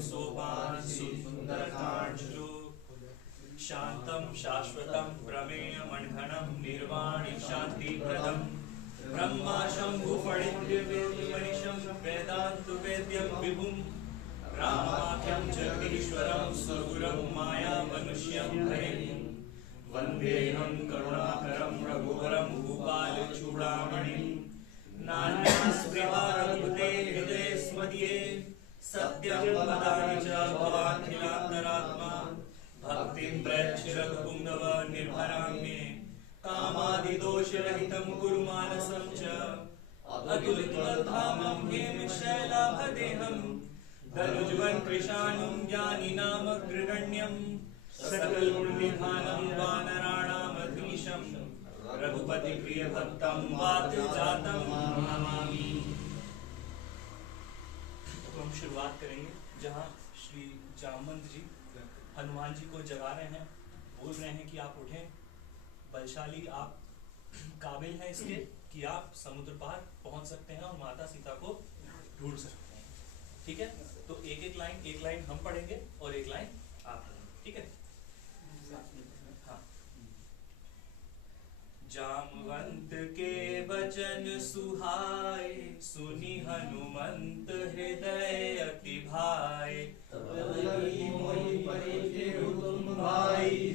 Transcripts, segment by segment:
सोपान सुंदरकांड शांतं शाश्वतं प्रमेयमणघनं निर्वाणि शान्तिप्रदं ब्रह्मा शम्भुफणिद्यवेद्यमनिशं वेदान्तवेद्यं विभुं रामाख्यं जगदीश्वरं सुरगुरं मायामनुष्यं हरिं वन्देऽहं करुणाकरं रघुवरं भूपालचूडामणिं नान्यास्पृहा रघुपते हृदये स्मदीये सत्यं वदामि च भवाखिलान्तरात्मा भक्तिं प्रयच्छ रघुपुङ्गव निर्भरां मे कामादिदोषरहितं कुरु मानसं च अतुलितधामं हेमशैलाभदेहं धनुज्वन् कृशानुं ज्ञानिनामग्रगण्यं सकलगुणनिधानं वानराणामधीशं रघुपतिप्रियभक्तं वातजातं नमामि। तो हम शुरुआत करेंगे जहाँ श्री जामवंत जी हनुमान जी को जगा रहे हैं, बोल रहे हैं कि आप उठें, बलशाली आप काबिल हैं इसके कि आप समुद्र पार पहुंच सकते हैं और माता सीता को ढूंढ सकते हैं। ठीक है, तो एक लाइन हम पढ़ेंगे और एक लाइन आप पढ़ेंगे। ठीक है, हाँ। जामवंत के वचन सुहाए, सुनी हनुमंत हृदय अति भाए,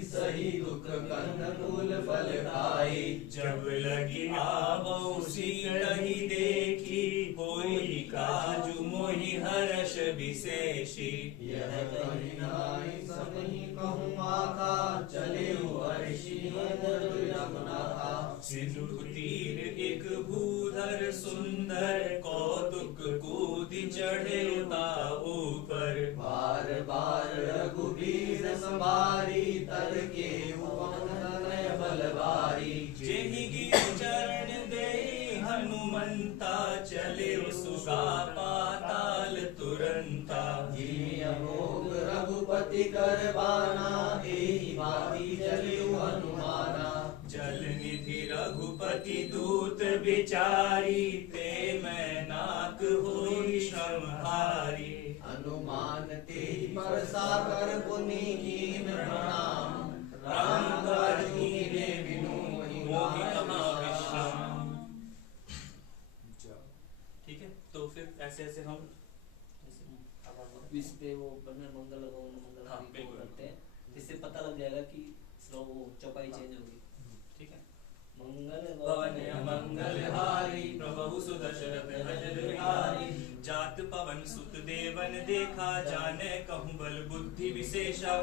सही दुख कंदमूल फल खाई। जब लगी आवो सीतहि देखी, होई काजु मोहि हर्ष विशेषी। यह कहि नाई सबहि कहूँ आका, चले हर्षि यमुना। सिंधु तीर एक भूधर सुंदर, कौतुक कूदि चढ़े ऊपर। बार बार रघुबीर संभारी, तर के तनय बलवारी। जेहि गिर चरण दे हनुमंता, चले सुगा पाताल तुरंता। जिमि अमोघ रघुपति कर बाना, एहि भांति चलिउ हनुमाना। जल निधि रघुपति दूत विचारी, ते मैं नाक होई श्रमहारी। हनुमान तेहि बरसा कर पुनि कीन प्रणाम, राम काज कीन्हे बिनु मोहि कहाँ विश्राम। ठीक है, तो फिर ऐसे ऐसे हम इस पे वो मंगल करते हैं, जिससे पता लग जाएगा कि वो चौपाई चेंज होगी। ठीक है, मंगल भवन मंगल हारी, प्रभु सुदशरथ अजर बिहारी। जात पवन सुत देवन देखा, जाने कहूँ बल बुद्धि विशेषा।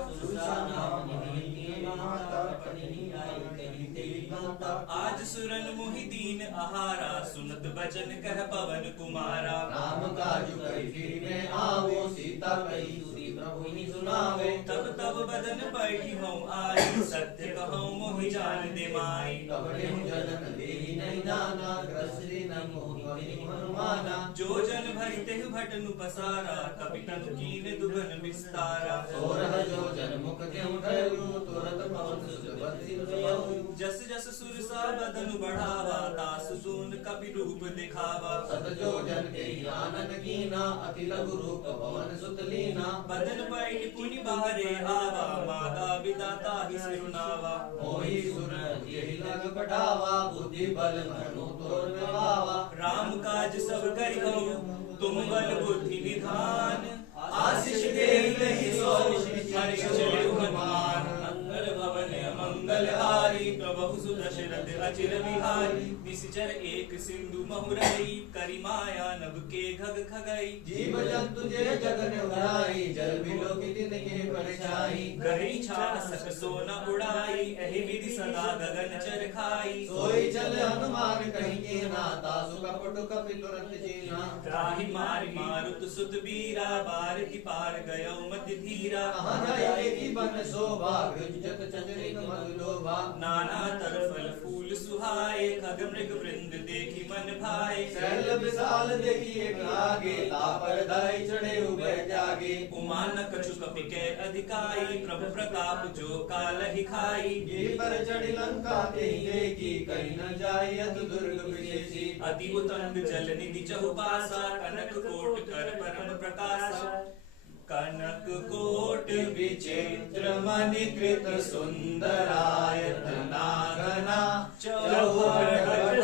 आज सुरन मोहि दीन आहारा, सुनत बचन कह पवन कुमारा। राम काजु करि फिर में आवो, सीता कहि सुनि प्रभु ही सुनावे। तब तब बदन बैठी हूँ आई, सत्य कहूँ मोहि जान दे माई। जन देहि नहीं जाना, ग्रसित न मोहि हनुमाना। जो जन भरिते भटनु पसारा, कपि तनु कीन दुगन विस्तारा। सोरह जो जन मुख त्यों धरऊ, तुरत पवन सुत बंसी गयऊ। जस जस सुरसा बदनु बढ़ावा, तासु सून कपि रूप दिखावा। सत जो जन के आनन कीना, अति लघु रूप पवन सुत लीना। बदन बैठ पुनि बाहरे आवा, माता विदाता ही सिरुनावा। मोहि सुर यही लग पटावा, बुद्धि बल धनु तोर पावा। राम काज सब करिहो, तुम बल बुद्धि निधान। आशीष देहि सो हर्ष चलिउ हनुमान। मंगल भवन मंगल हारी, प्रभु सुदशरथ अचिर बिहारी। निश्चर एक सिंधु महुरई, करि माया नभ के घग खगई। जीव जंतु जे जगन उड़ाई, जल बिलो की तिनके परछाई। गई छाड़ सक सो न उड़ाई, एहि विधि सदा गगन चर खाई। सोई चल हनुमान कहीं के ना, तासु कपट कपि तुरंत जीना। त्राहि मारि मारुत सुत बीरा, बारति पार गयो मति धीरा। कहाँ जाए की बन शोभा, गृंजत चंद्रिक मधु लोभा। नाना तरफल फूल सुहाए, खग मृग वृंद देखी मन भाए। शैल विशाल देखी एक आगे, तापर दाई चढ़े उभय जागे। उमा न कछु कपि के अधिकाई, प्रभु प्रताप जो कालहि खाई। गिरि पर चढ़ी लंका तेहि देखी, कहीं न जाए अति दुर्ग विशेषी। अति उतंग जल निधि चहुपासा, कनक कोट कर परम प्रकाशा। कनक कोट विचित्र मणिकृत सुंदरायतनागना चौहट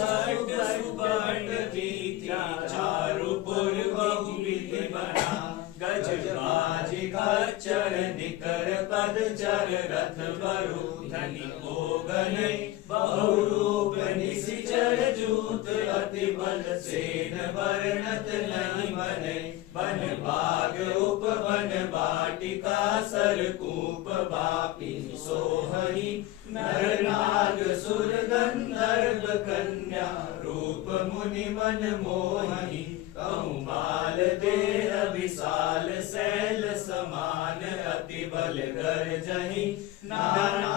सुबट वीथि चारुपुर बहुविधि बना गज बाज खच्चर निकर पदचर रथ बरु धनि भोगन बहुरूप निशिचर जूत अति बल सेन वर्णत नहीं बने वन बाग उपवन वाटिका सरकूप बापी सोहरी नर नाग सुर गंधर्व कन्या रूप मुनि मन मोहनी कौमाल देह विशाल शैल समान अति बल गर्जहि नाना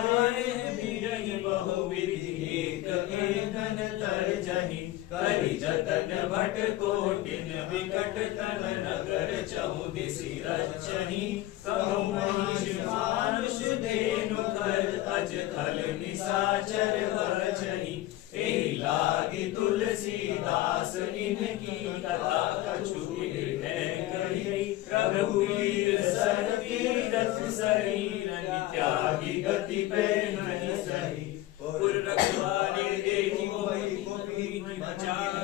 बिरहि बहुविधि एक एकन तर्जहि करि जतन भट कोटिन विकट तन नगर चहुदिसि रचहि कहु महिष मानुष धेनु कर अज थल निशाचर वचहि एहि लागी तुलसीदास इनकी कथा कछु है कही रघुवीर सर तीरथ शरीर त्यागी गति पे नहीं सही पुर रखवारे देखी मोहि मचार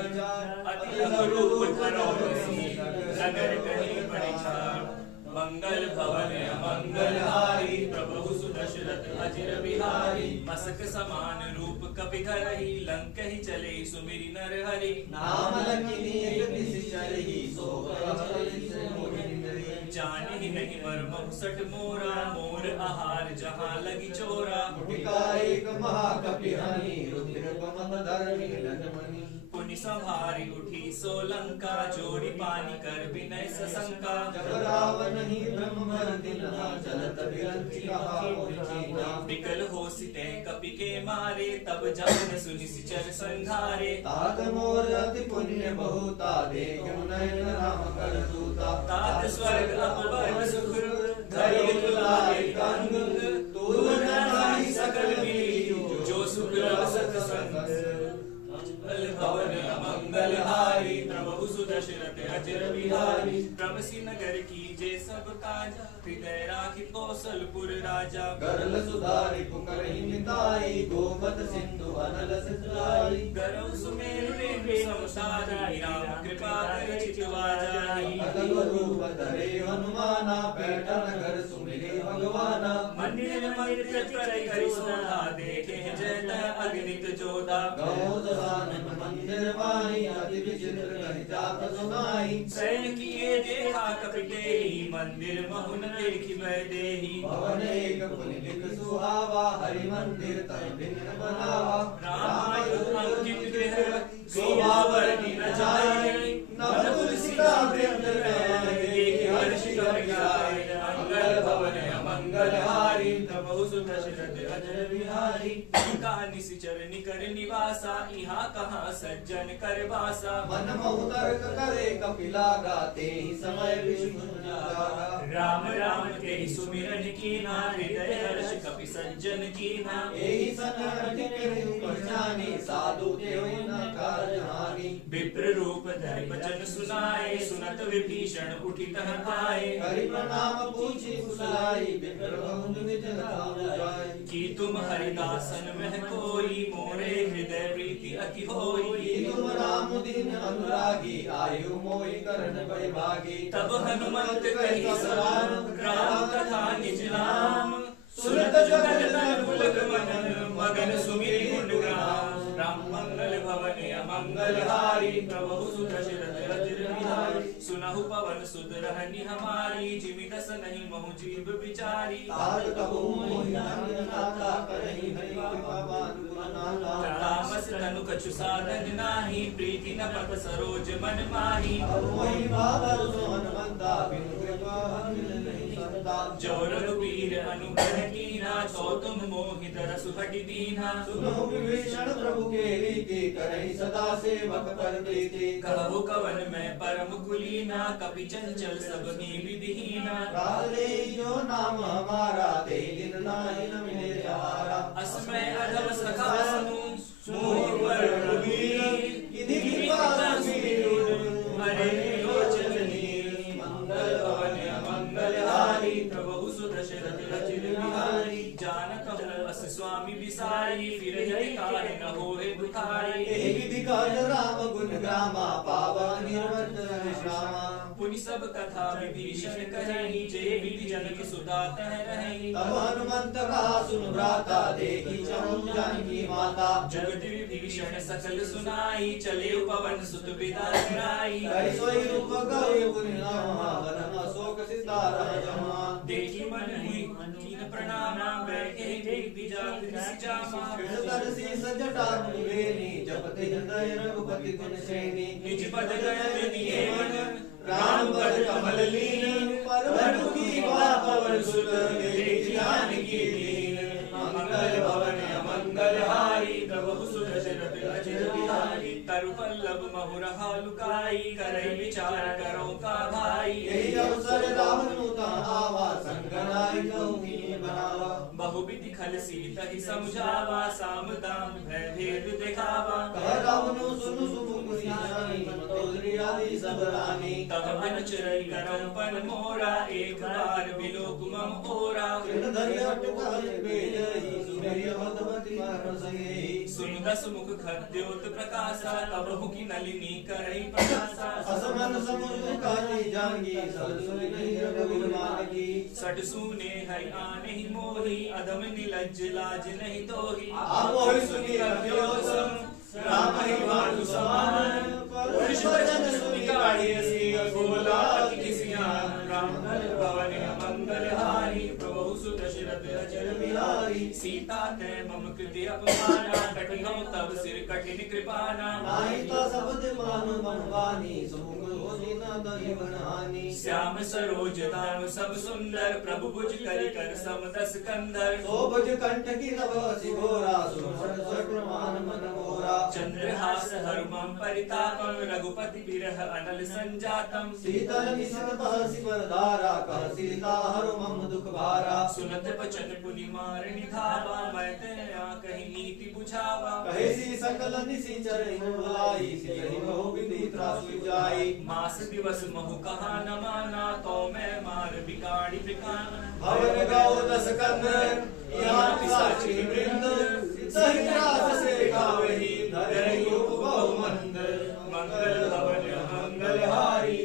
अति रूप धरो नगर कहीं पड़ी छाड़ मंगल भवन मंगल हारी प्रभु सुदशरथ अजिर बिहारी मसक समान रूप कपि धरहि लंक ही चले सुमिरि नर हरि नाम लखिनी एक निश्चरहि सो जानि नहीं मर्म सट मोरा मोर आहार जहाँ लगी चोरा मुटिका एक महाकपि हनि रुद्र पवन धरणी नटमणि पुनि संहारी उठी सोलंका जोड़ी पानी कर विनय सशंका जब रावण ही ब्रह्म मर्दिना चलत विरंचि कहा मुर्चिना विकल हो सिते कपि के मारे तब जान सुनि सिचर संघारे तात मोर अति पुण्य बहुता देख नयन राम कर दूता तात स्वर्ग अपवर्ग सुख धरि तुलाए कंग तूल नहीं सकल मिली जो सुख सत्संग मंगल भवन मंगल हारी प्रभु सुदशरथ अजिर बिहारी प्रभसी नगर की जे सब काज हृदय राखि कौशलपुर राजा गरल सुधारि पुकरहि मिताई गोपत सिंधु अनल सितलाई गरौ सुमेरु रेणु समसारी राम कृपा कर चितवा जाहि अतल रूप धरे हनुमाना पैठ नगर सुमिरे भगवाना मंदिर मंदिर प्रलय करि सोधा देखे जयत अगणित जोधा गौ दसानन मंदिर माही अति विचित्र कहि जात सुनाई सैन किए देखा कपिटेहि मंदिर महुन देखि वैदेही भवन एक पुनित सुहावा हरि मंदिर तन भिन्न बनावा रामायण अंकित गृह शोभा वर्णि न जाय नव तुलसी का वृंद देखि हर्ष कर गाय मंगल भवन मंगल हारी प्रभु सुदशरथ अजिर बिहारी निशिचर निकर निवासा इहा कहाँ सज्जन कर वासा मन महु तर्क करे कपिला गाते ही समय विष्णु जागा राम राम के सुमिरन कीना हृदय हर्ष कपि सज्जन कीना एहि सन अधिक जानी साधु के होई न कारज हानि विप्र रूप धरि वचन सुनाए सुनत विभीषण उठि तह आए हरि प्रणाम पूछी कुशलाई विप्र बहु निज धाम जाय कि तुम हरिदासन में कोई मोरे हृदय प्रीति अति होई तुम राम दिन अनुरागी आयु मोहि करण वैभागी तब हनुमंत कहि सलाम राम कथा निज नाम सुनत जुगल तन पुलक मनन मगन सुमिरि गुणगान राम मंगल भवन अमंगल हारी प्रभु सुदशरथ अजिर बिहारी सुनहु पवन सुत रहनी हमारी जिमि दस नहीं महु जीव विचारी ताल कबू मोहि नाता करहि हरि कृपावान गुणनाता तामस तनु कछु साधन नाही प्रीति न पत सरोज मन माही अब मोहि बाबल हनुमंता बिनु कृपा मिल नहीं सकता जो रघुवीर अनुग्रह कीना सो तुम मोहि तरसु हटि दीना सुनो विभीषण प्रभु के रीति करहि सदा सेवक पर प्रीति कहु कवन में परम कुलीना कपि चंचल सब ही विधिहीना राधे जो नाम हमारा दे दिन नाहि न मिले सहारा अस्मै अधम सखा समूह मोहि पर रघुवीर किधि कृपा सुमीर हरे लोचन नीर मंगल भवन स्वामी बिसाई फिर काहे न होए दुखाई एहि विधि कहत राम गुण ग्रामा पावन निर्वचन श्यामा पुनि सब कथा विभीषण कहेहि जे विधि जनक सुता तह रहेहि तब हनुमंत कहा सुन भ्राता देखी चहु जानकी माता जगत विभीषण सकल सुनाई चले पवन सुत बिदा कराई कहि सोई रूप गौर पुनि नामा वरन शोक सितारा जमा देखी मन ही कीन प्रणामा बैठे बिजात निजामा कृतदर्शी सजटा कुबेरी जपति हृदय रघुपति गुण श्रेणी निज पद गण दिए मन राम पद कमल लीन परम की पवन सुत देखि जानकी दीन मंगल भवन अमंगल हारी प्रभु सुत शरत अजर बिहारी तरु पल्लव महुरहा लुकाई करई विचार करो का भाई यही अवसर रावण का आवा संगनाई कौमी बनावा बहुविधि खल सीत ही समझावा साम दाम भय भेद दिखावा कह रावण सुनु सुमुख सियानी मंदोदरी आदि सब रानी तब अनुचरण करम पन मोरा एक बार बिलोक मम ओरा कृण धरि हट कहल बेलई सुमेर भगवती परसई सुन दस मुख खद्योत प्रकाशा तब की नलिनी करई प्रकाशा असमन समुद्र काली जानकी सब सुनि नहीं रघुवीर मानकी सट सूने हरि आने ही मोही अदम निलज्ज लाज नहीं तोही आपो ही सुनि अभ्योसम राम ही मानु समान पुरुष वचन सुनि काढ़ी सी गोला किसिया राम भवन मंगल हारी प्रभु सुत शरत अजर बिहारी सीता ते मम कृति अपमाना कठिनो तब सिर कठिन कृपाना नाहि तो शब्द मानु मनवानी सुमुख होसी न दहि बनहानी श्याम सरोज दाम सब सुंदर प्रभु भुज करि कर सम दस कंधर शोभज कंठ की नभ सिगोरा सुमट प्रमाण मन मोरा चंद्रहास हरुमं परितापम रघुपति विरह अनल संजातम शीतल निशित बहसि बरधारा कह सीता हरुमम दुख भारा सुनत बचन पुनि मार निधावा मैं ते कहीं नीति बुझावा कहे सी सकल निशिचर बुलाई सिलहि बहु विधि त्रासु जाई मास दिवस महु कहा न माना तो मैं मार बिगाड़ी बिकाना भवन गाओ दस कंद यहाँ पिशाची वृंद सही रास से गावही धरहि बहु मंद मंगल भवन मंगल हारी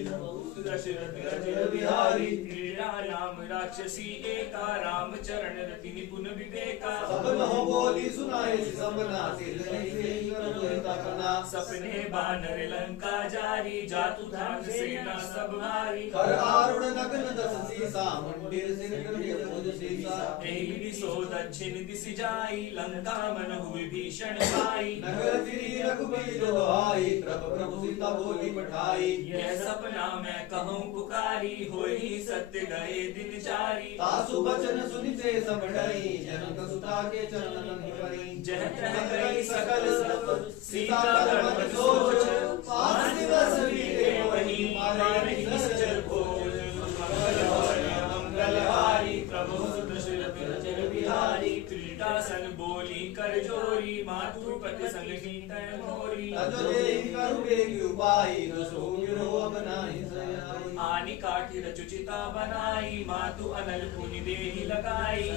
दशरथ अजर बिहारी क्रीड़ा नाम राक्षसी एका राम चरण रति निपुण विवेका सब नहो बोली सुनाए सबना सिल नहीं करता करना सपने बानर लंका जारी जातु धान सेना सब भारी कर आरुण नग्न दस सीसा मंदिर सिर गंभीर मुझ सीसा एहि दिसो दक्षिण दिस जाई लंका मन हुई भीषण भाई नगर फिरी रघुबीर आई प्रभु सीता बोली पठाई यह सपना मैं कहूँ पुकारी होई सत्य गए दिन जारी तासु बचन सुनि से सब डरी जनक सुता के चरण नहीं परी जह तह गई सकल सीता मन सोच पांच दिवस बीते वही मारे निश्चल भोज मंगल भवन मंगल हारी प्रभु दशरथ अजर बिहारी क्रीडासन बोली कर जोरी मातु पति संग नीत मोरी तजो देहि करु बेगी उपाई दसो गिरो बनाई सयाई आनि काठी रचुचिता बनाई मातु अनल पुनि देहि लगाई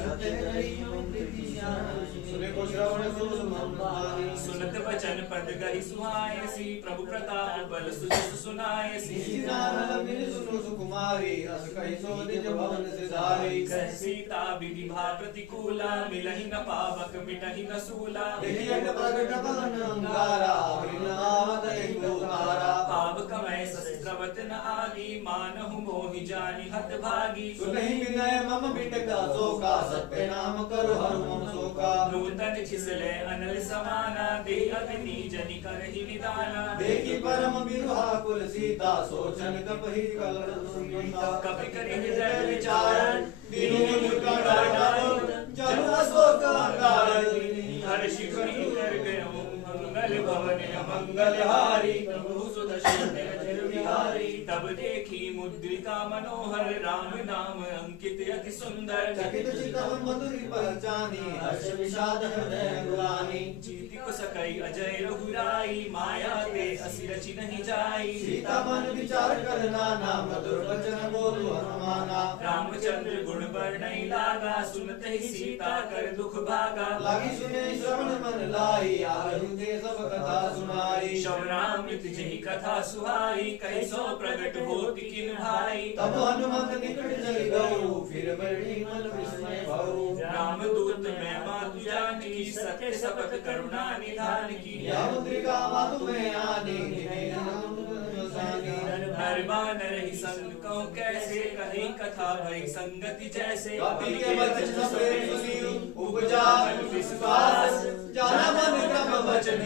सुने को श्रवण सुन मन सुनत बचन पद गहि सुहायसी प्रभु प्रताप बल सुजस सुनायसी सुनो सुकुमारी अस कहि सो निज भवन सिधारी कह सीता विधि भा प्रतिकूला मिलहि न पावक मिटहि न सूला देखियन प्रगट बन अंगारा नामत एक उतारा पाव कमय शस्त्रवत न आगी मानहु मोहि जानि हत भागी सुनहि विनय मम बिटका शोका सत्य नाम करो हर मम शोका नूतन छिसले अनल समाना देह अग्नि जनि करहि निदाना देखी परम विरहा कुल सीता सोचन कपहि कल सुनीता कपि करि हृदय विचारन दीनु मुका डाडन जनु अशोक अंगारन हर्षि कहि कर गयो मंगल भवन मंगल हारी प्रभु सुदर्शन अजर बिहारी तब देखी मुद्रिका मनोहर राम नाम अंकित अति सुंदर चकित चित्तम मधुरी पहचानी हर्ष विषाद हृदय गुलानी जीति को सकई अजय रघुराई माया ते असि रची नहीं जाई। सीता मन विचार करना ना मधुर वचन बोलु हनुमाना। रामचंद्र गुण वर्णई लागा, सुनते ही सीता कर दुख भागा। लागी सुने श्रवण मन लाई, आगहि ते सब कथा सुनाई। शौरामृत जही कथा सुहाई, कहि सो प्रगट होति किन भाई। तब हनुमंत निकट चली गऊ, फिर बड़ी मन विस्मय भऊ। रामदूत मैं मातु जानकी, सत्य शपथ करुणा निधान की। यह मुद्रिका मातु में आनी, जिन्हें नाम बसानी। नर बानर ही संग कहूँ कैसे, कही कथा भई संगति जैसे। कपि के वचन सब सुनी, उपजा विश्वास। जाना मन क्रम वचन,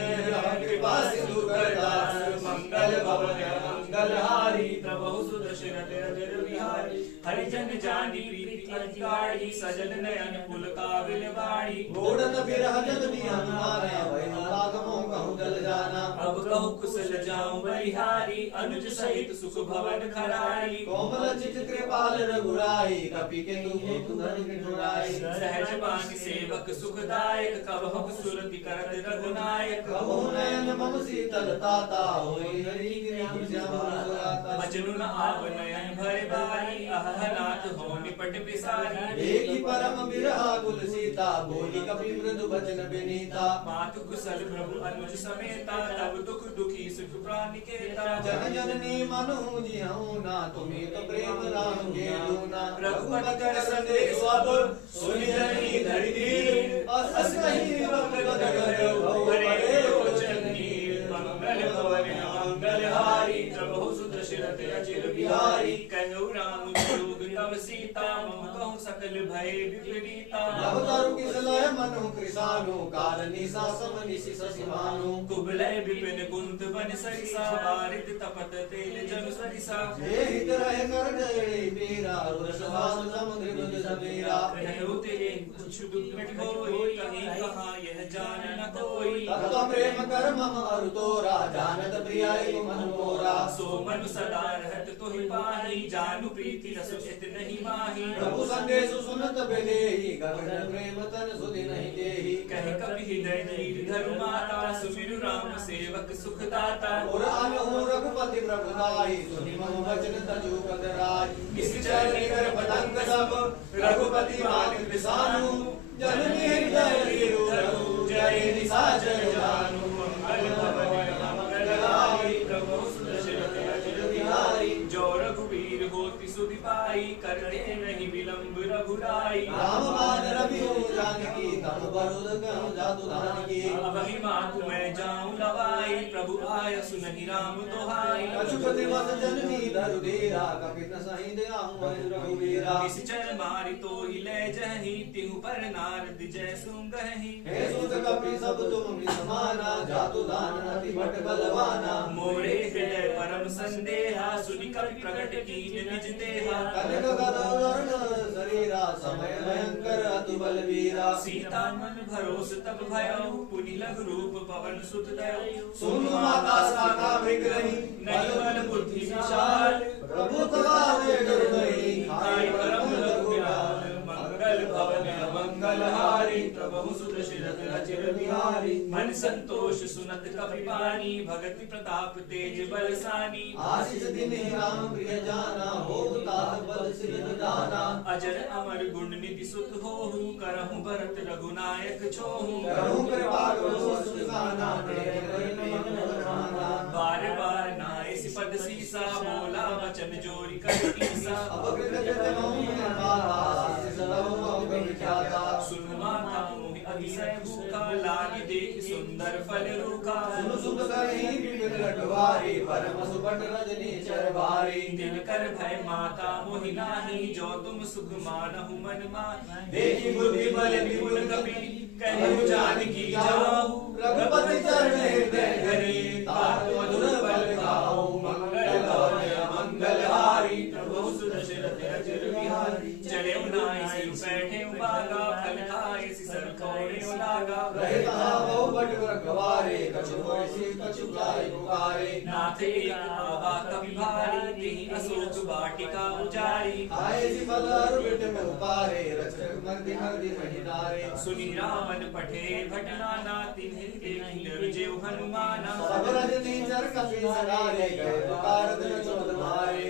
कृपा सिंधु करदास। मंगल भवन मंगल हारी, प्रभु सुदर्शन अजर बिहारी। हरिजन जानी प्रीति अधिकारी, सजल नयन पुलकाविल वाणी। घोड़न बिरह जगति हनुमाना, भय लागमो कहूँ जल जाना। अब कहूँ कुशल जाऊं बलिहारी, अनुज सहित सुख भवन खराई। कोमल चित कृपाल रघुराई, कपि के हेतु धन किठुराई। सहज बानी सेवक सुखदायक, कबहुँ सुरति करत रघुनायक। कबहु नयन मम शीतल ताता, होई हरि गिरि श्याम सुराता। बचनु न आव नयन भरे बारी, अहनाथ हो निपट पिसारी। देखि परम बिरह कुल सीता, बोली कपि मृदु बचन विनीता। मातु कुशल प्रभु अनुज समेता, तब दुख दुखी सुख प्राणिकेता। जन जननी मनु जियऊ ना, तुम्हें तो प्रेम राम गेलू ना। रघुपति कर संदेश अब, सुनि जननी धरि धीर। अस कहि भगत घर भव परे लोचन नीर। मंगल भवन मंगल हारी, प्रभु सुदर्शन अचिर बिहारी। कहु राम दुर्ग तब सीता, मम कहूँ सकल भय विपरीता। नव तरु किसलय मनु कृसानु, कालनी सा समनिसि ससिमानु। कुबलय विपिन कुंत बन सरिसा, बारिद तपत तेल जनु सरिसा। जे हित रहे कर गए मेरा, रसवास समुद्र बुझ समेरा। कहु तेरे कुछ दुख होई, कहीं कहाँ यह जान न कोई। तब तो प्रेम कर मम अरु तोरा, जानत प्रियाय मन मोरा। सो मनु सदा रहत तोहि पाही, जानु प्रीति रस चित नहीं माही। प्रभु संदेश सुनत बेदेहि, गगन प्रेम तन सुधि नहीं देहि। कह कपि हृदय धीर धरु माता, सुमिरु राम सेवक सुखदाता। और आनहु रघुपति प्रभुताई, सुनि मम वचन तजु पद राज। निश्चर निकर पतंग सब, रघुपति मान कृसानु। जननी हृदय धीरु धरु, जय निशाचर जानु। मंगल भवन मंगल हारी, प्रभु सुदर्शन अचिर बिहारी। जो रघुवीर होति सुधि पाई, करते नहीं विलंब रघुराई। राम बाण रवि हो जानकी, तम बरुद कहूँ जातु धानकी। वही मातु मैं जाऊं लवाई, प्रभु आय सुनहि राम दोहाई। अचुक दिवस जननी धरु धीरा, कपि न सहि दयाहु रघुवीरा। निश्चर मारि तोहि ले जहि, तिहु पर नारद जय सुंगहि। हे सुत कपि सब तुम समाना, जातु दान अति भट बलवाना। मोरे हृदय परम संदेहा, सुनि कपि प्रगट कीन निज देहा। कनक गदवर्ण शरीरा, समय भयंकर अतु बलवीरा। सीता मन भरोस तब भयउ, पुनि लघु रूप पवन सुत दयउ। सुनु माता शाखा विग्रही, नहीं बल बुद्धि विशाल। प्रभु तवावे गरुड़ई, खाई परम रघुराल। मंगल भवन मंगल हारी, प्रभु सुदर्शन अचिर बिहारी। मन संतोष सुनत कपि पानी, भगति प्रताप तेज बलसानी। आशीष दिने राम प्रिय जाना, हो तात बल सिर दाना। अजर अमर गुण निधि सुत होहु, करहु भरत रघुनायक छोहु। करहु कृपा करो सुजाना, तेरे करुणे मन माना। बार बार नाय सिपद सीसा, बोला वचन जोरी कर कीसा। अब कृत मौन बाबा, आशीष तब मौन विख्याता। सुनु माता मोहि अतिशय भूखा, लागी देख सुंदर फल रूखा। सुनु सुख करहि विपिन रखवारी, परम सुपट रजनी चरवारी। दिन कर भय माता मोहि नाही, जो तुम सुख मानहु मन माहि। देखि बुद्धि बल विपुल कपि कहु जानकी जाहु, रघुपति चरण हृदय धरि। तात मधुर बल गाओ, मंगल भवन मंगल हारी। प्रभु सुदर्शन अचिर बिहारी। चले नाई सिर बैठे बागा, फल खाए सिसर कौड़े लागा। रहता बहु बट रखवारे, कछु होइसी कछु जाय पुकारे। नाथ एक आवा कपि भारी, तिहि अशोक वाटिका उजारी। आए जी फल बिट में उपारे, रचक मर्दि मर्दि महिनारे। सुनि रामन पठे भटनाना, तिन्हि देखि निर्जेव हनुमाना। सब रजनी चरण कपि सदा ले गए पुकार धन चोद मारे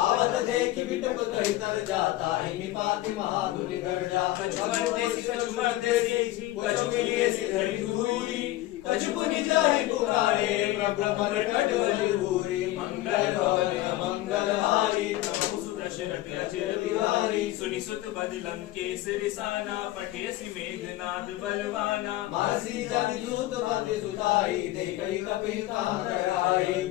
आवत देख बिटप कहि तर जाता हिनि पाति महाधुनि गर्जा कछु देसी कछु मिलिए सिधरि धूरी कछु पुनि जाहि पुकारे प्रभु कटवली भूरी मंगल भवन मंगल हारी प्रभु सुदशरथ अचिर बिहारी सुनि सुत बदलम केसरी साना पठेसि मेघनाद बलवाना मासी जन दूत बंदि सुताई देखई कपि तान कराई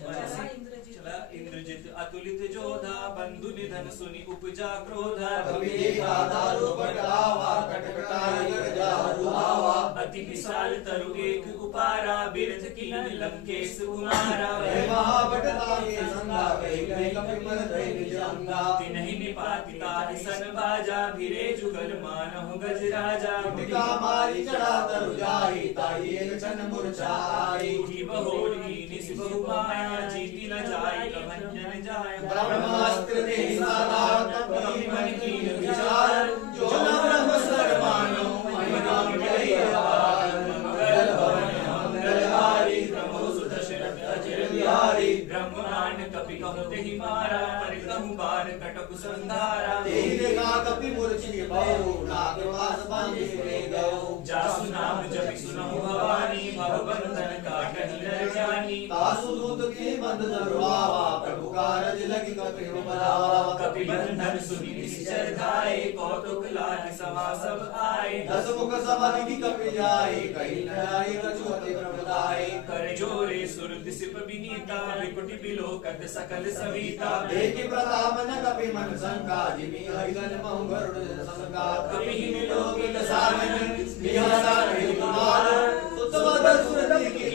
चला इंद्रजित अतुलित जोधा बंधु निधन सुनि उपजा क्रोधा कपि देखा दारु पटावा कटकटाई गर्जा रुहावा अति विशाल तरु एक उपारा बिरथ कीन लंकेश कुमारा महाबटता के संगा कहि कहि कपि पर धै निज अंगा तिन्हि निपाति ताहि सन बाजा भिरे जुगल मानहु गज राजा टिका मारी चढ़ा तरु जाई ताई एक क्षण मूर्छाई उठी बहोर कीनि सिबहु माया जीति न जाय प्रभंजन जाय ब्रह्मास्त्र दे सारा कपि मन कीन विचार जो न ब्रह्म सर मानो महिमा गई अपार मंगल भवन मंगल हारी प्रभु सुदशरथ अचिर बिहारी ब्रह्मांड कपि कहते ही मारा पर कहूँ बार कटक संधारा तेहि देखा कपि मूर्छित भयउ नागवास बांधि ले गयो जासु नाम जपि सुनहु भवानी भवबंधन काटहि नर ज्ञानी तासु दूत के बंद दरवावा प्रभु कारज लगी कपि बलावा कपि बंधन सुनि निश्चर धाये कौतुक लाग सभा सब आए दस मुख समाधि की कपि जाई कहीं न आई कछु अति प्रभुदाई कर जोरे सुर दिसिप विनीता विकुटि बिलोकत सकल सविता देखि प्रताप न कपि मन शंका जिमि हरिगन महु गरुड़ शंका कपि ही लोकित सागन बिहसा नहीं कुमार सुतवद सुरति की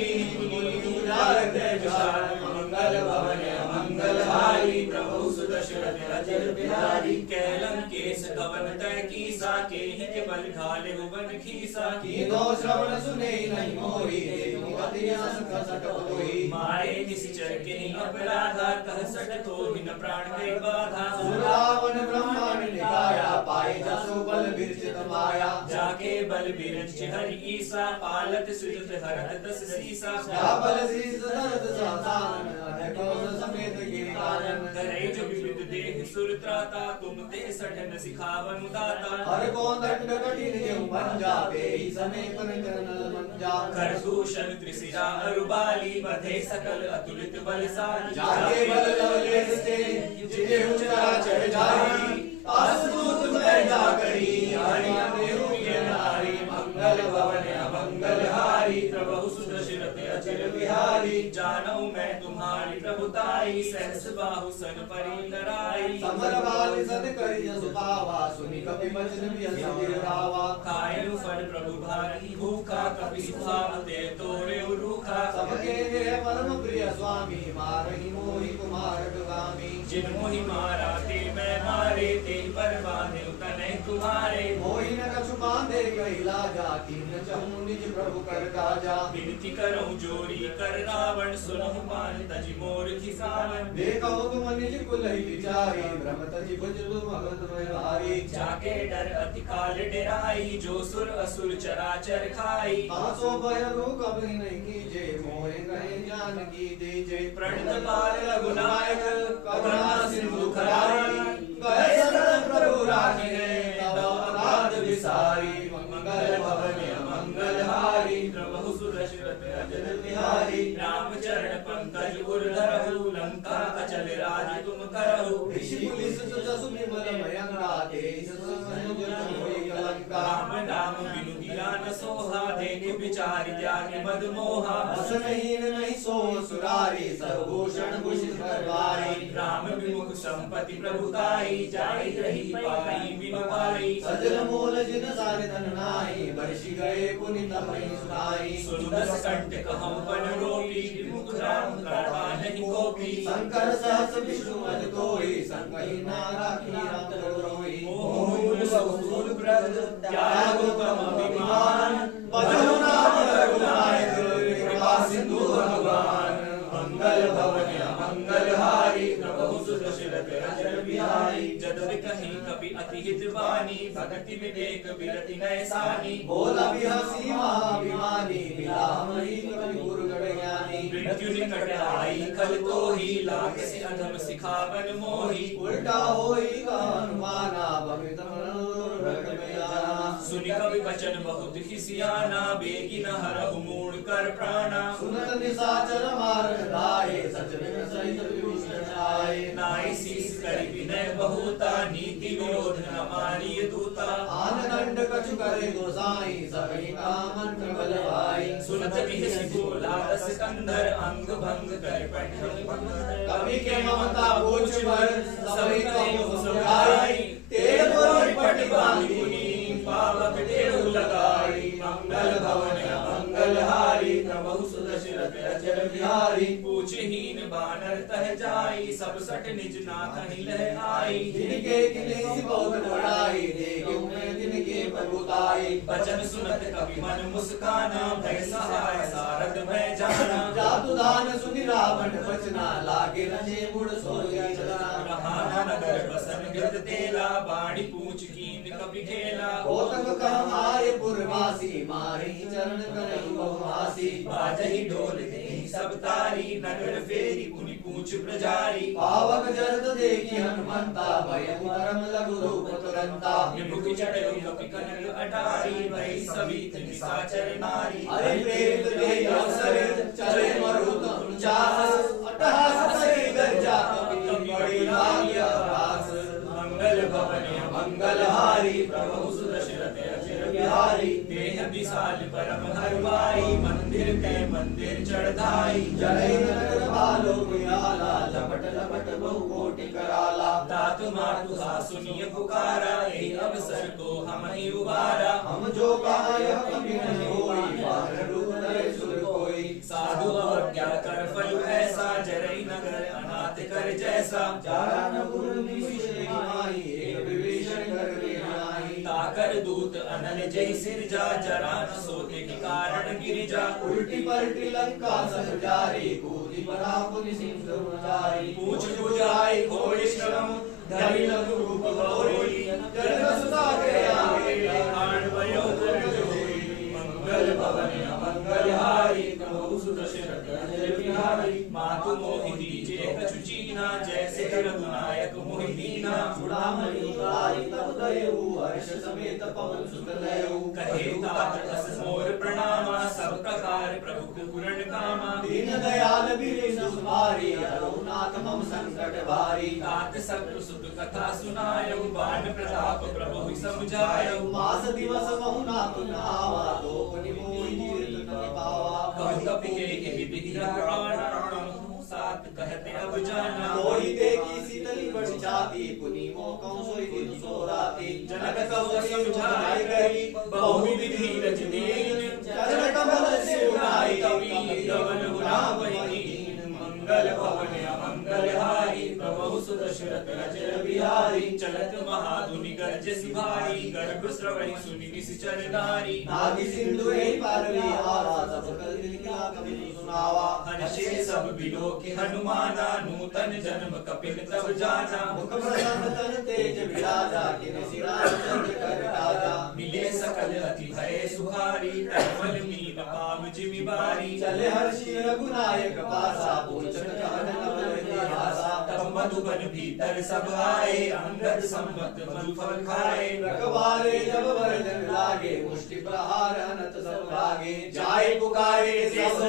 उजाल दे विशाल मंगल भवन मंगल हारी प्रभु सुदशरथ अचिर बिहारी कैलम केस कवन तय कीसा के ही के बल घाले भुवन खीसा कीनो श्रवण सुने नहीं मोही देखु अति संख सट होई मारे निश्चर के ही अपराधा कह सट तो ही न प्राण गए बाधा सुरावन ब्रह्मांड निकाया पाए जसो बल विरचित माया जाके बल बिरंच हरि ईसा पालत सुजत हरत दस सीसा या बल शीस दर्द सासान अनेकों समेत गिरिकानन करे जो विविध देह सुर त्राता तुम ते सठन सिखावन दाता हर कौन दंड कठिन जो बन जावे ही समय पर करनल मन जा कर दूषण त्रिशिरा अरुबाली बधे सकल अतुलित बलशाली जाके बल लवलेश से जिते उचरा चढ़ जाई आसुत में जा करी हरि देहु ये नारी मंगल भवन अमंगल हारी प्रभु सुदशरथ अचिर बिहारी जानऊ मैं तुम्हारी प्रभुताई सहस बाहु सन परी लड़ाई समर बाल सद करी सुपावा सुनि कपि वचन बियस गिरधावा खायु फल प्रभु भारी भूखा कपि सुभाव ते तोरे रूखा सबके देह परम प्रिय स्वामी मारहि मोहि कुमार गामी जिन मोहि मारा ते मैं मारे ते पर बांधे तने तुम्हारे मोहि न कछु बांधे कहि लाजा कीन चहु निज प्रभु कर काजा विनती करऊं जोरी कर रावण सुनहु मान तजि मोर खिसावन देखो तुम निज कुल ही विचारी ब्रह्म तजि बुझलु मगध में भारी जाके डर अति काल डेराई जो सुर असुर चराचर खाई तासो भय रो कभी नहीं कीजे मोहे कहे जान की दीजे प्रणत पाल रघुनायक करुणा सिंधु खरारी कहे सतत प्रभु राखी तब अपराध विसारी मंगल भवन मंगल हारी प्रभु सुदशरथ अचल बिहारी राम चरण पंकज उर धरहु लंका अचल राज तुम करहु ऋषि पुलिस जसु विमल भयंगा तेज संयोजन होई कलंका राम नाम बिनु गिरा न सोहा देख विचार त्याग मद मोहा बस नहीं सो सुरारी सर्वभूषण भूषित करवारी राम विमुख संपत्ति प्रभुताई जाई रही पाई बिनु पाई सजल मूल जिन सारे धन नाई बरसी गए पुनि तब नहीं सुनाई सुनु दस कंठ कहूँ पन रोपी विमुख राम काटा नहीं कोपी शंकर सहस विष्णु मद कोई संकहि ना राखी राम द्रोही मूल बहुसूल प्रद त्यागो तम अभिमान बजो नाम रघुनायक कृपा सिंधु भगवान मंगल भवन मंगल हारी प्रभु सुदशरथ अचल बिहारी जदुर कहीं कपि अति हित बानी जानी, भक्ति विवेक विरति नैसानी। बोला बिहसी महाभिमानी, मिला हमरी कवि गुरु गण ज्ञानी। मृत्यु निकट आई खल तो ही, लागे से अधम सिखावन मोही। उल्टा होई का हनुमाना, भवित रट में आना। सुनि कवि बचन बहुत ही सियाना, बेगी न हरहु मूढ़ कर प्राणा। सुनत निशाचर मारन धाये, सचरित सहित विभीषण आए। नाई शीस करि विनय बहुता, नीति विरोध न मारिय दूता। आन दंड कछु करे गोसाई, सबहि कामन प्रबल भाई। सुनत बिहसि बोला रस कंदर, अंग भंग कर पठन कवि के ममता बोझ भर, सबहि कहो समझाई। तेल बोल पटि बांधी मुनि, पावक देहु लगाई। मंगल भवन मंगल हारी, प्रभु सुदशरथ अचर बिहारी। पूछहीन बानर तह जाई, सब सट निज नाथ लह आई। जिनके किने बहुत बड़ाई, देखे उन्हें जिनके प्रभुताई। बचन सुनत कवि मन मुस्काना, भय सहाय सारद मैं जाना। जातु दान सुनि रावण बचना, लागे रचे मुड़ सोया चलना। रहाना नगर बसन गिरद तेला, बाणी पूछ कीन कवि खेला। कोतक कह आए पुरवासी, मारे चरण करई बहुआसी। बाजहि ढोल देहि सब तारी, नगर फेरी पुनि पूछ प्रजारी। पावक जरद देखी हनुमंता, भयउ परम लघु रूप तुरंता। निमुख चढ़ऊ कपि कनक अटारी, भई सवित निशाचर नारी। अरे प्रेत देहि अवसर, चले मरुत उचास। अट्टहास करे गर्जा, कपि बड़ी भाग्य भास। मंगल भवन मंगल हारी, प्रभु सुदशरथ अचर बिहारी। देह विशाल परम हरवाई, मंदिर के मंदिर चढ़ाई। जय नगर बालो बिहाला, लपट लपट बहु कोटि कराला। तात मातु हा सुनिय पुकारा, एहि अवसर को हम ही उबारा। हम जो काय कभी नहीं होई, बाहर रूप धरे सुर कोई। साधु अवज्ञा कर फल ऐसा, जरई नगर अनाथ कर जैसा। जारा न गुरु विभीषण माही, एक विभीषण कर आई। ताकर दूत अनल जय सिरजा, जरा न सोते के कारण गिरिजा। उल्टी पलटी लंका सब जारी, कूदी बना पुनि सिंधु जारी। पूछ बुझाई घोड़ी श्रम, धरि लघु रूप गौरी। जन सुता के आगे, खान भयो कर जोई। मंगल भवन मंगल हारी, प्रभु सुदशरथ अचर बिहारी। मातु मोहि जे कछु चीना, जैसे रघुनायक मोहि दीना। चूड़ामणि उतारी तब दयऊ, हर्ष समेत पवन सुत लयऊ। कहे तात अस मोर प्रणामा, सब प्रकार प्रभु पूर्ण कामा। दीन दयाल बिरु सुमारी, रघुनाथ मम संकट भारी। तात सत्य सुख कथा सुनायो, बाण प्रताप प्रभु समझायो। मास दिवस महु नाथ नावा, तो पुनि मोहि जीवित न पावा। कहु कपि के विधि प्राणा, सात कहते अब जाना। कोई देखी शीतली बड़ी छाती, पुनि मोकौ सोई दिन सो राती। जनक कहो समझाई गई, बहुविधि धीरज दीन। चरण कमल से उड़ाई, कवि गवन गुलाम दीन। मंगल भवन मंगल हारी, प्रभु सुदशरथ अचर बिहारी। चलत महाधुनि गर्ज सिभारी, गर्भ श्रवण सुनि निश्चर नारी। नागी सिंधु हे पारवी आवा, सब कल दिल का कवि सुनावा। हर्षे सब बिलो के हनुमाना, नूतन जन्म कपिल तब जाना। मुख प्रसन्न तन तेज विराजा, किन सिराज चंद्र कर राजा। मिले सकल अति भय सुहारी, तनमल मीन पाम जिमि बारी। चले हर्षि रघुनायक पासा, पूछत कहन नवल निहासा। तब मधुबन भीतर सब आए, अंगद सम्मत मधु फल खाए। रखवारे जब वर्जन लागे, मुष्टि प्रहार अनत सब भागे। जाय पुकारे सब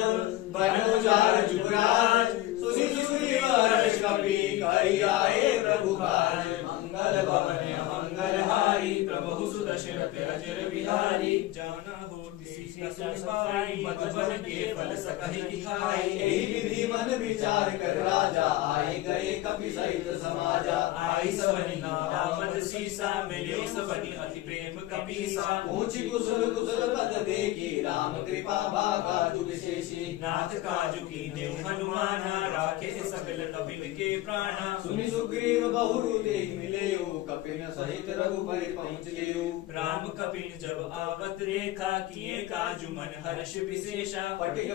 बन उजाड़ जुगराज, सुनि सुनि हर्ष कपि करि आए प्रभु काज। मंगल भवन मंगल हारी, प्रभु सुदशरथ अचर बिहारी। जाना हो किसी का सुपाई, मधुबन के फल सकहि दिखाई। यही विधि मन विचार कर राजा, आए गए कपि सहित समाजा। आई सबनि नावा मद सीसा, मिले सबनि अति प्रेम कपीसा। पूछि कुशल कुशल पद देखी, राम कृपा भागा विशेषी। नाथ काजु कीन्हे हनुमाना, राखे सकल कपिल के प्राणा। सुनि सुग्रीव बहुरू देहि मिलेऊ, कपिन सहित रघुपति पहुँच गेऊ। राम कपिन जब आवत रेखा किए काजु मन हर्ष विशेषा पटिक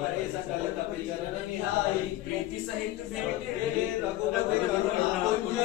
परे सकल कपि चरण निहाई प्रीति सहित भेटे रघुपति करुणा पुंज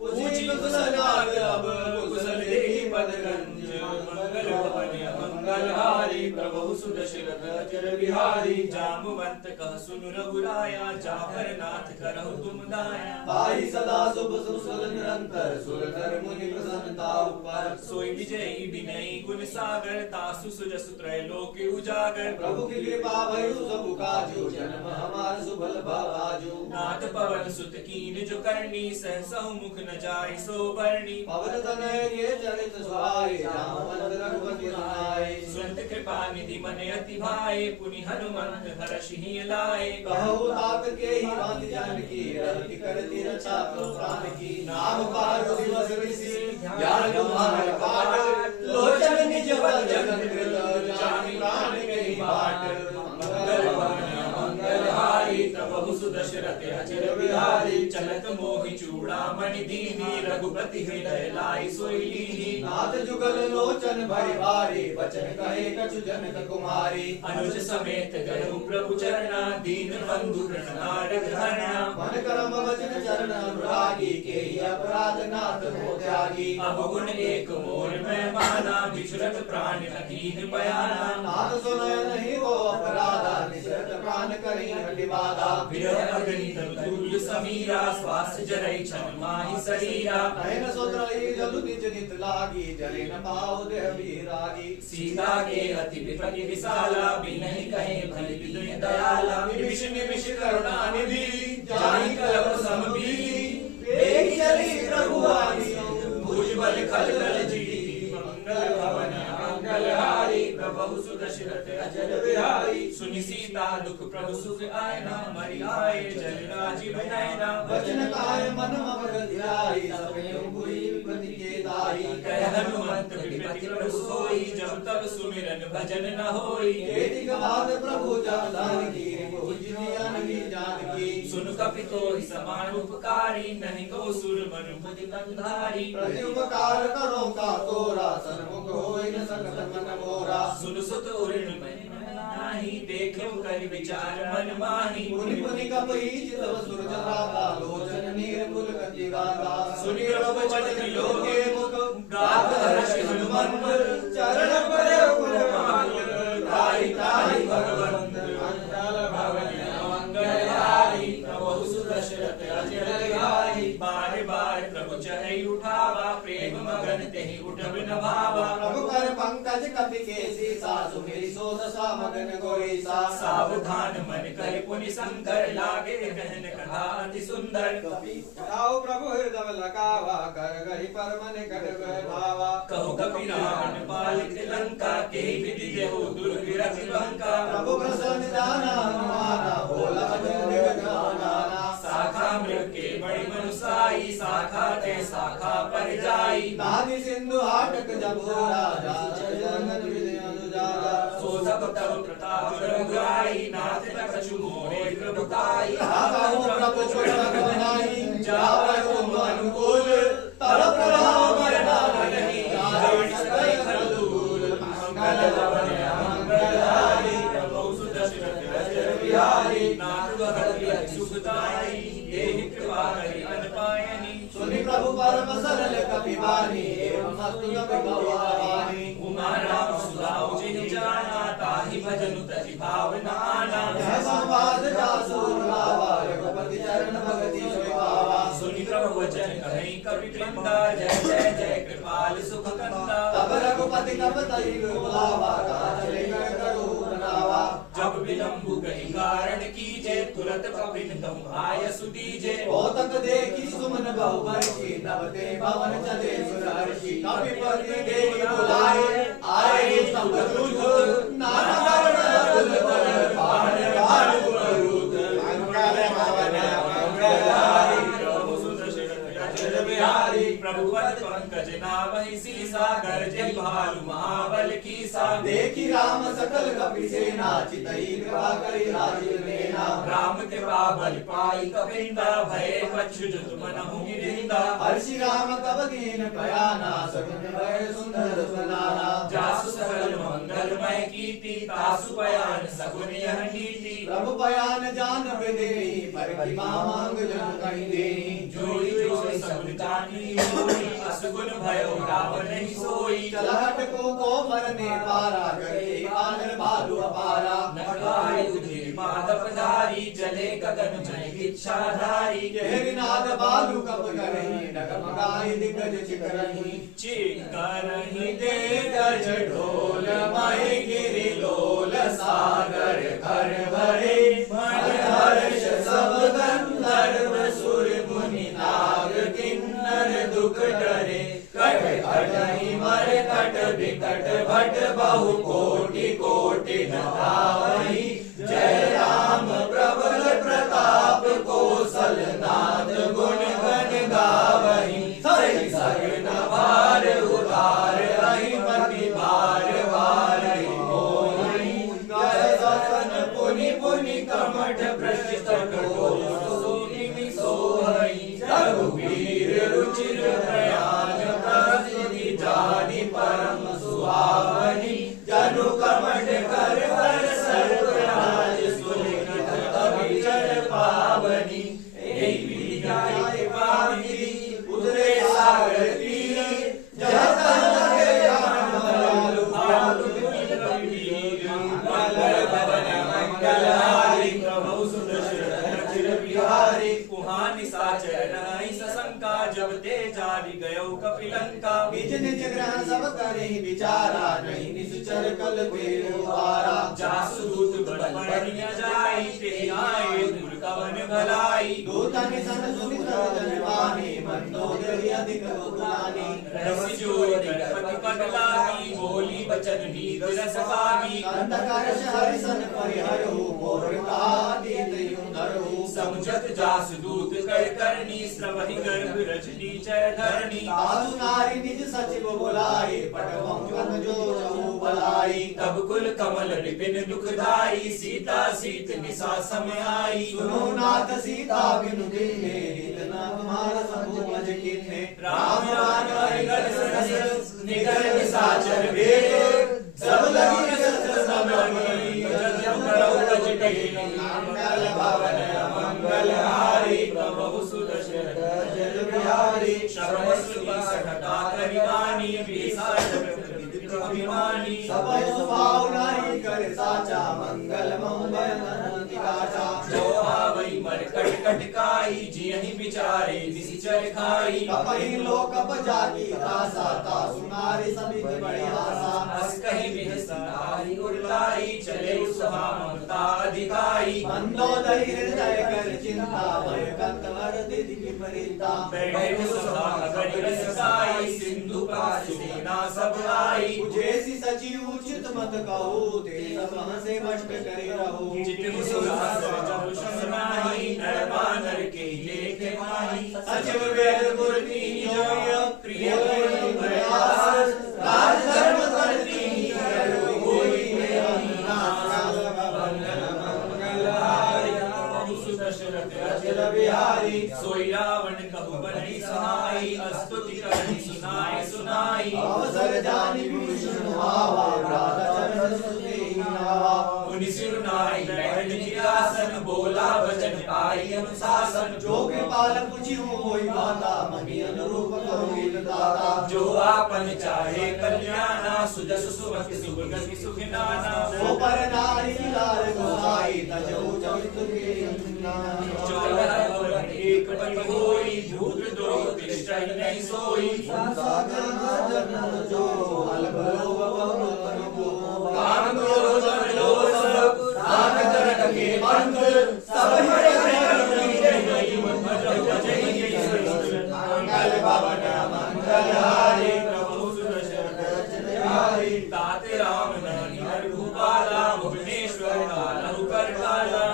पूजी कुशल अब कुशल देहि पद गंज मंगल भवन मंगल हारी प्रभु सुदशरथ अचर बिहारी जामवंत कह सुनु रघुराया जापर नाथ करहु तुम दाया भाई सदा शुभ सुसल निरंतर सुरधर मुनि प्रसन्नता ऊपर सोई विजयी विनयी गुण सागर तासु सुजसु त्रैलोक उजागर प्रभु की कृपा भयु सब काजू जन्म हमार सुभल भवाजू नाथ पवन सुत कीन जो करनी सहसहु मुख न जाय सो बरनी पवन तनय ये चरित सुहाए जामवंत रघुपति सुनाए सुनत कृपा निधि मन अति भाए पुनि हनुमंत हर्षि ही लाए कहु तात के ही बात जानकी रति करती रक्षा प्राण की नाम पार दिवस ऋषि ज्ञान तुम्हारे पाठ लोचन निज बल जगत कृत जानि प्राण के ही बाट मंगल भवन मंगल हारी प्रभु सुदशरथ अचर बिहारी चलत मोहि चूड़ामणि दीनी रघुपति हृदय लाई सोई लीनी नाथ जुगल लोचन भय भारी वचन कहे कछु जनक कुमारी अनुज समेत गयहु प्रभु चरणा दीन बंधु रणनारक हरणा मन कर्म वचन चरण अनुरागी के ही अपराध नाथ हो त्यागी अवगुण एक मोर मैं माना बिछुरत प्राण अकीन बयाना नाथ सुनय नहीं वो अपराधा निसरत प्राण करी हटि बाधा विरह अग्नि तुल्य समीरा श्वास जरई छन माहि शरीरा नयन सोतरई जलु निज नित लागी जले न पाओ देह विरागी सीता के अति विपति विशाला बिनहि कहे भल विदुर दयाला विष निमिष करुणा निधि जाहि कलप समबी वेग चली प्रभुआनी भुज बल खल दल जी मंगल भवन मंगल हारी प्रभु सुदशरथ अचर बिहारी सुनि सीता दुख प्रभु सुख आयना मरि आए जल राजीव नयना वचन काय मन मगन ध्याई सपने हुई विपति के दाई कह हनुमंत विपति प्रभु सोई जब तब सुमिरन भजन न होई केति गवाद प्रभु जान की भुजियानगी जानकी सुन कपितो ही समान उपकारी नहीं को सुर मनु मुनि कंधारी प्रति उपकार करो का तोरा सन्मुख होई न सकत मन मोरा सुन सुत उरण मन नाही देखो कर विचार मन माही मुनि मुनि कपई चितव सुरज राता लोचन निर्मल गति गाता सुनि प्रभु वचन त्रिलोके मुख गात हर्षि हनुमंत चरण पर ताई ताई भगवंत मंगल भवन मंगल हारी प्रभु सुदशरथ अचर बिहारी बार बार प्रभु चढ़ई उठावा प्रेम मगन तेहि उठब न भावा प्रभु कर पंकज कपि केसी सासु मेरी सो दशा मगन गोरीसा सावधान मन कर पुनि शंकर लागे कहन कथा अति सुंदर आओ प्रभु हृदय लगावा कर गहि पर मन कर भावा कहो कपि रावण पालित लंका के विधि देहु दुर्विरति बंका प्रभु प्रसन्न जाना हनुमाना बोला वचन गाना शाखा मृग के बड़ी मनुसाई शाखा ते शाखा पर जाई नानी सिंधु हाटक जबोरा जगन विजय अनुजागा सो सब तब प्रताप रघुराई नाथ कछु मोरे प्रभुताई आगाहु प्रभु छोड़ बनाई जावै तुम अनुकूल तब प्रभाव करना नहीं जावै सकल खल दूर मंगल भवन मंगल हारी प्रभु सुदशरथ अचर बिहारी नाथ भगत सुखदाई देहि कृपा करि अनपायनी सुनि प्रभु परम सरल कपि बानी एवं अस्तु कपि भवानी उमा राम सुराउ जिहि जाना ताहि भजनु तजि भावना आना यह संवाद जासु लावा रघुपति चरण भगति सोई सुनि प्रभु वचन कहि कपि वृंदा जय जय जय कृपाल सुख कंदा तब रघुपति कप तई बुलावा कहा चले कर करो बनावा जब विलंबु कहि कारण कीजे तुरत कपिन तुम आय सुदीजे औतक देखी सुमन बहुवर्षी नवते भवन चले सुरहर्षि कपिपति देहि बुलाए आए तब दूत नाना वर्ण कुल वर बाण बाण गुरुत मंगल भवन मंगल हारी प्रभु सुदशरथ अचर बिहारी प्रभु पद पंकज नाभहि सीसा गरजे जय भालु महाबल की सा देखी राम सकल कपि सेना चितई कृपा करि राजीव लेना राम कृपा बल पाई कपिंदा भय पछुत मनहु गिरिंदा हर्षि राम कब दीन पयाना सगुन भय सुंदर सुनाना जासु सकल मंगलमय कीर्ति तासु पयान सगुन यह नीति प्रभु पयान जान विदेही परिमा मांग जन कहीं देही जोई जोई सगुन जानी होई असगुन भयो रावण नहीं सोई चलहट को मरने पारा गए आनर भालु अपारा नगाई उधेर माधव धारी जले गगन में इच्छाधारी गहरी नाद बालू कब करही डगमगाई दिग्गज चिकरही चिकरही दे गज ढोल माही गिरि लोल सागर घर भरे मन हर्ष सब गंधर्व सुर मुनि नाग किन्नर दुख डरे कट अटहि मर कट विकट भट बहु कोटि कोटि न धावहि जय राम प्रबल प्रताप कौशल नाद गुण गण गावहि सहि सगन भार उतार अहि पति भार वारहि मोहि गय ससन पुनि पुनि कमठ प्रशित कटोनि सोहहि रघुवीर रुचिर प्रयाण प्रसिद्धि जानि परम सुहावनि जनु कमठ कर वर सर्वराज सुलिखत कवि चर पावनि एहि विद्याय पावनि उदरे सागर तीर जहाँ लगे जान भालु भालु वीर मंगल भवन मंगलहारी प्रभु सुदर्शन चिर बिहारी कुहानि साचर नहीं सशंका जब ते जारी गयो कपिलंका निज निज ग्रह सब करहि विचारा नहीं निश्चर कल के उबारा जासु दूत बड़ बढ़िया जाई ते आए दूर कवन भलाई दूतनि सन सुमित जन वाणी मंदोदरी अधिक गुणानी रसि जोई गणपति पद लागी बोली बचन नीत रस पागी अंधकारश हरिसन परिहरहु मोर कादी त्रियुंधरहु समुझत जासु दूत कर करनी श्रवहि गर्भ रजनी चर धरनी आसु नारी निज सचिव बुलाए पटवंकन जो जहु बलाई तब कुल कमल विपिन दुखदाई सीता सीत निसा समय आई सुनो नाथ सीता बिनु दिन्हे इतना तुम्हारा समूह किन्हे राम राम हरिगण सरस निगर निसाचर भेद सब लगी शस्त्र समरी जग करो तज कही मंगल भवन मंगल हारी प्रभु सुदर्शन जल बिहारी श्रवण सखता करिवानी विसार अभिमानी सब सुभाव नारी कर साचा मंगल मंगल काचा जो आवई मरकट कटकाई जियहि विचारे निश्चर खाई कपहि लोक जाति दासा ता सुनारी सभी बड़ी आशा हस कहि बिहसारी उरलाई चले सभा ममता अधिकारी मंदोदरी हृदय कर चिंता भय कंकवर दिधि विपरीता बैठे सभा गणि रसाई सिंधु पास सेना सब आई जैसी सचिव उचित मत कहूँ ते सब हंसे मष्ट करे रहो जितने सुहासर जब सुनाई नर बानर के लेखे माही सचिव वेद गुरती जोय प्रिय प्रयास राज धर्म करती होई अचल बिहारी सोई रावण कहु बनि सहाई स्तुति करनि सुनाई सुनाई अवसर जानि भूषण आवा राधा चरण सुते आवा मुनि सिरुनाई बैठ जियासन बोला वचन पाई अनुशासन जो कृपाल पूछी होई माता मनि अनुरूप करो दाता जो आपन चाहे कल्याणा सुजस सुमति सुगति सुखिनाना सो पर नारी लाल गोसाई तजो चरित्र के एक पल होई भूत दो तिष्ठइ नहीं सोई जो अलबलो काम क्रोध लोभ राग तरक के बंध सब मंगल भवन मंगल हारी प्रभु सुदर्शन ताते राम ननि हर भूपाला भुवनेश्वर कालहु कर काला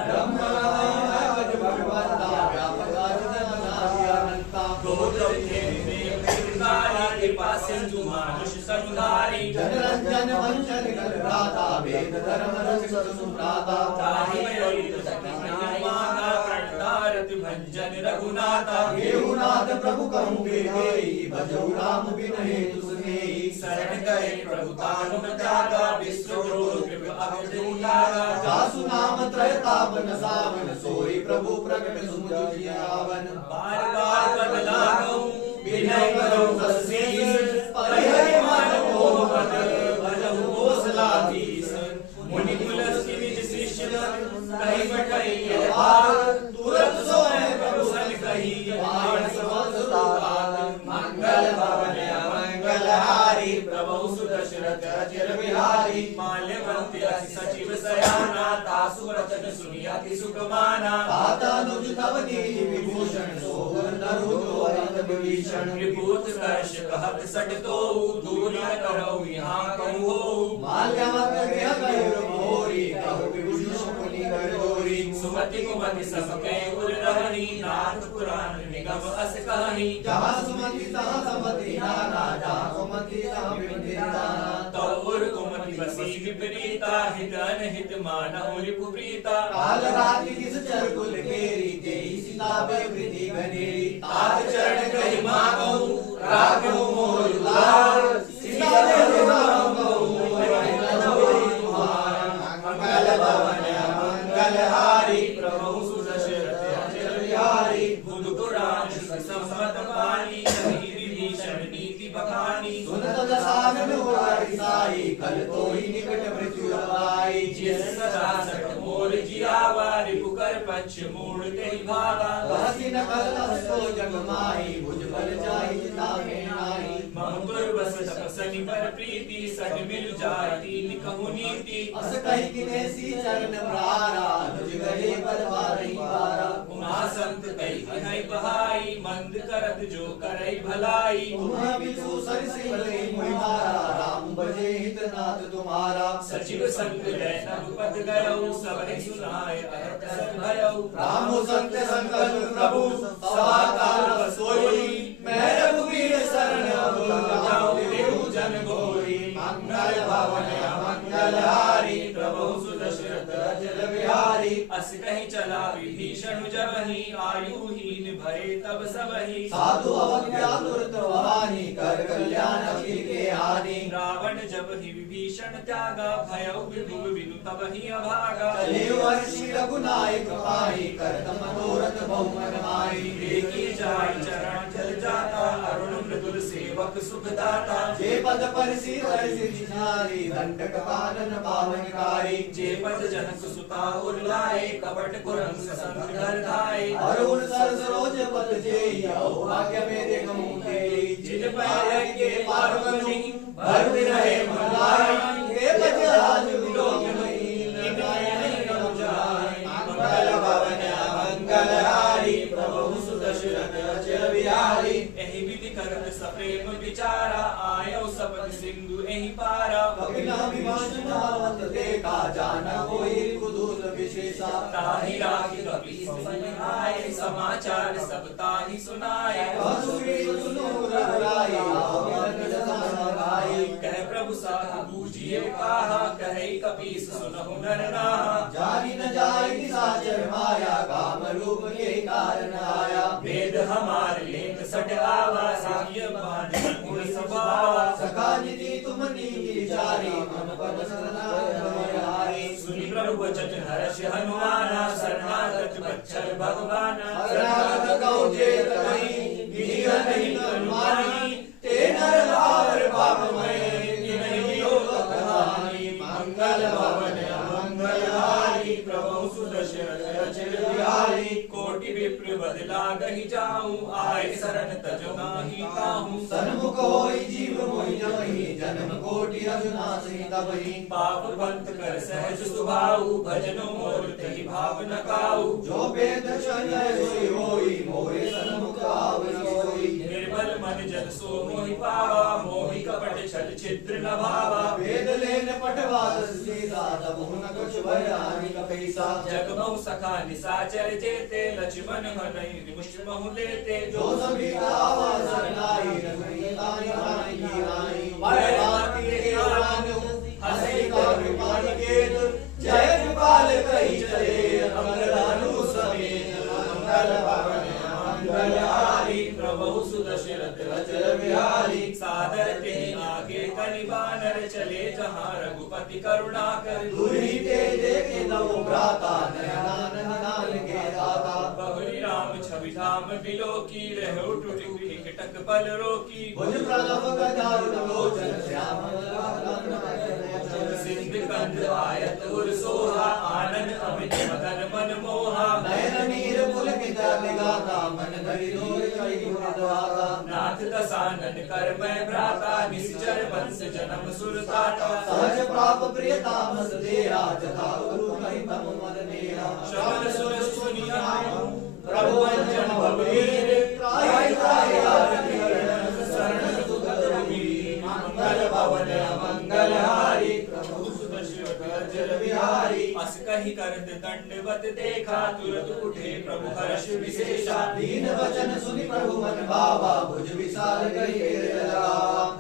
गौतम कृपा सिंधु मानुष समुदाय जनरंजन वंचन कल भ्राता वेद धर्म रक्षक सुभ्राता ताहि ललित सखी माता प्रणतारत भंजन रघुनाथा देहुनाथ प्रभु कहूँगे हेई भजऊ राम बिन हेतु सुनेई शरण गए प्रभु तानु त्यागा विश्व कृप अवधूतागा जासु नाम त्रयतापन सावन सोई प्रभु प्रकट सुमुझ जियावन बार बार बदला कहूँ विनय करो बसीस परिहरि मानव मोह पद भजहु कोसलाधीश मुनि कुलस्ति निज शिष्य कही बटई भाग तुरंत सोए प्रभु सन कही बाण समस्तुतान मंगल भवन मंगल हारी प्रभु सुदशरथ चिर बिहारी माल्यवंत अति सचिव सयाना तासु वचन सुनि अति सुख माना तातनुज तव दीन विभूषण सोहन नरुतो अरित विभीषण विभूत स्पर्श कहत सट तो दूर न करो यहाँ कहूँ हो माल्यवंत गृह गौर मोरी कहु विभूषण मुनि गौरी सुमति कुमति सब कै उर रहनी नाथ पुराण निगम अस कहानी जहाँ सुमति तहाँ समति नाना जहाँ सुमति तहाँ विमति नाना तौर कुमति बसी विपरीता हित अनहित मानहु रिपु प्रीता काल रात्रि किस चर कुल केरी तेई सीता पे वृद्धि घनेरी तात चरण कहि मागऊ राखो मोर दुलार सीता देव राम कहूँ मंगल भवन मंगल हारी प्रभु सुदशरथ अचल बिहारी बुध पुराण संसत पानी कही विभीषण नीति बखानी सुनत दसानन होई साई कल तोई निकट मृत्यु आई जिस सदा सट मोर जियावा रिपुकर पक्ष मूड तेहि भागा बहसी न कल तो जग माही भुज बल जाई चिता में आई महुर बस तपसनि पर प्रीति सट मिल जाती निकहु नीति अस कही किनेसी चरण प्रारा तुझ गए बलवारी पारा उमा संत कही है बहाई मंद करत जो करई भलाई तुम्हें बिचु सरसी भले मुहारा राम बजे हित नाथ तुम्हारा सचिव संग जय नभ पद गयौ सबहि सुनाय अहत सत भयौ राम संत संकल्प प्रभु सभा काल सोई मैं रघुवीर शरण अब जाऊं देहु जन गोरी मंगल भवन मंगल हारी प्रभु सुदशरथ अचल बिहारी अस कहीं चला विभीषण जबहि आयुहीन भये तब सबहि साधु अवज्ञा तुरत वहानी कर कल्याण अखिल के हानि रावण जब ही विभीषण त्यागा भयउ विभुव बिनु तबहि अभागा चले वर्षि रघुनायक पाई करत मनोरथ बहुमन माई देखी जाय चरण जल जाता अरुण मृदुल सेवक सुख दाता जे पद पर सिर नारी दंडक कानन पावनकारी जे पद जनक सुता उर लाए कपट कुरंग संग धर धाए अरुण सर सरोज पद जेई औ भाग्य मेरे कहूँ तेई जिन पहले के पार्वती भर रहे मनाई हे बजराज विलोक मई मंगल भवन मंगल हारी प्रभु सुदशरथ अचल बिहारी एहि विधि करत सप्रेम विचारा आयो सपद सिंधु एहि पारा कपिला विभाषण धावत देखा जाना कोई कुदूर विशेषा ताहि राखी कपि आए समाचार सब ताहि सुनाए असुरी सुनो रघुराई आवन जसाई कह प्रभु साहि बूझिए कहा कहे कपीस सुनहु नर नाहा जानी न जाय निशाचर माया काम रूप के कारण आया वेद हमार लेख सट आवा साक्य बाण गुण स्वभावा सखा निधि तुम नीति चारी मन पद सनारी सुनि प्रभु वचन हर्ष हनुमाना शरणागत बच्छर भगवाना शरणागत कहो जेत कहीं विधि नहीं अनुमानी ते नर भावर पापमय नहीं योग कहानी मंगल भवन मंगल हारी प्रभु सुदशरथ अचल बिहारी कोटि विप्र बदला गहि जाऊं आए शरण तज नाही काहूं सन्मुख होई जीव मोहि जमहि जन्म कोटि रघुनाथ तबहि पाप पंथ कर सहज सुभाऊ भजनो मोर तेहि भाव न काऊ जो वेद शरणय सोई होई मोरे सन्मुख आवै सोई निर्बल मन जन सो मोहि पावा मोहि कपट छल छिद्र न भावा वेद लेन पटवा सीता तब हुन कुछ भयानी कपैसा जग बहु सखा निसाचर जेते लक्ष्मण हनई निमुष बहु लेते जो सभी आवाज सरनाई रघुनी ताई भाई की रानी चले जहाँ रघुपति करुणा कर दूरी ते देखे नवो भ्राता नयनान हनान के दाता बहुरी राम छवि धाम बिलो की रहो टूटी टक पल रोकी भुज प्रणव गजारुण लोचन श्याम सिंध कंद आयत उर सोहा आनंद अमित मदन मन मोहा नयन नीर पुलकित निगाता मन धरि लोय कई मुदाता नाथ दसानन कर मैं भ्राता निश्चर वंश जन्म सुरताता सहज प्राप प्रियताम सदेहा जथा गुरु कहि तम मन नेहा श्रवण सुर सुनिया प्रभु अंजन भवेर त्राहि त्राहि आरति हरण शरण सुगत रघुवीर मंगल भवन मंगल हारी प्रभु सुत शिव अजर बिहारी अस कहि करत दंडवत देखा तुरत उठे प्रभु हर्ष विशेषा दीन वचन सुनि प्रभु मन भावा भुज विशाल कहि लगा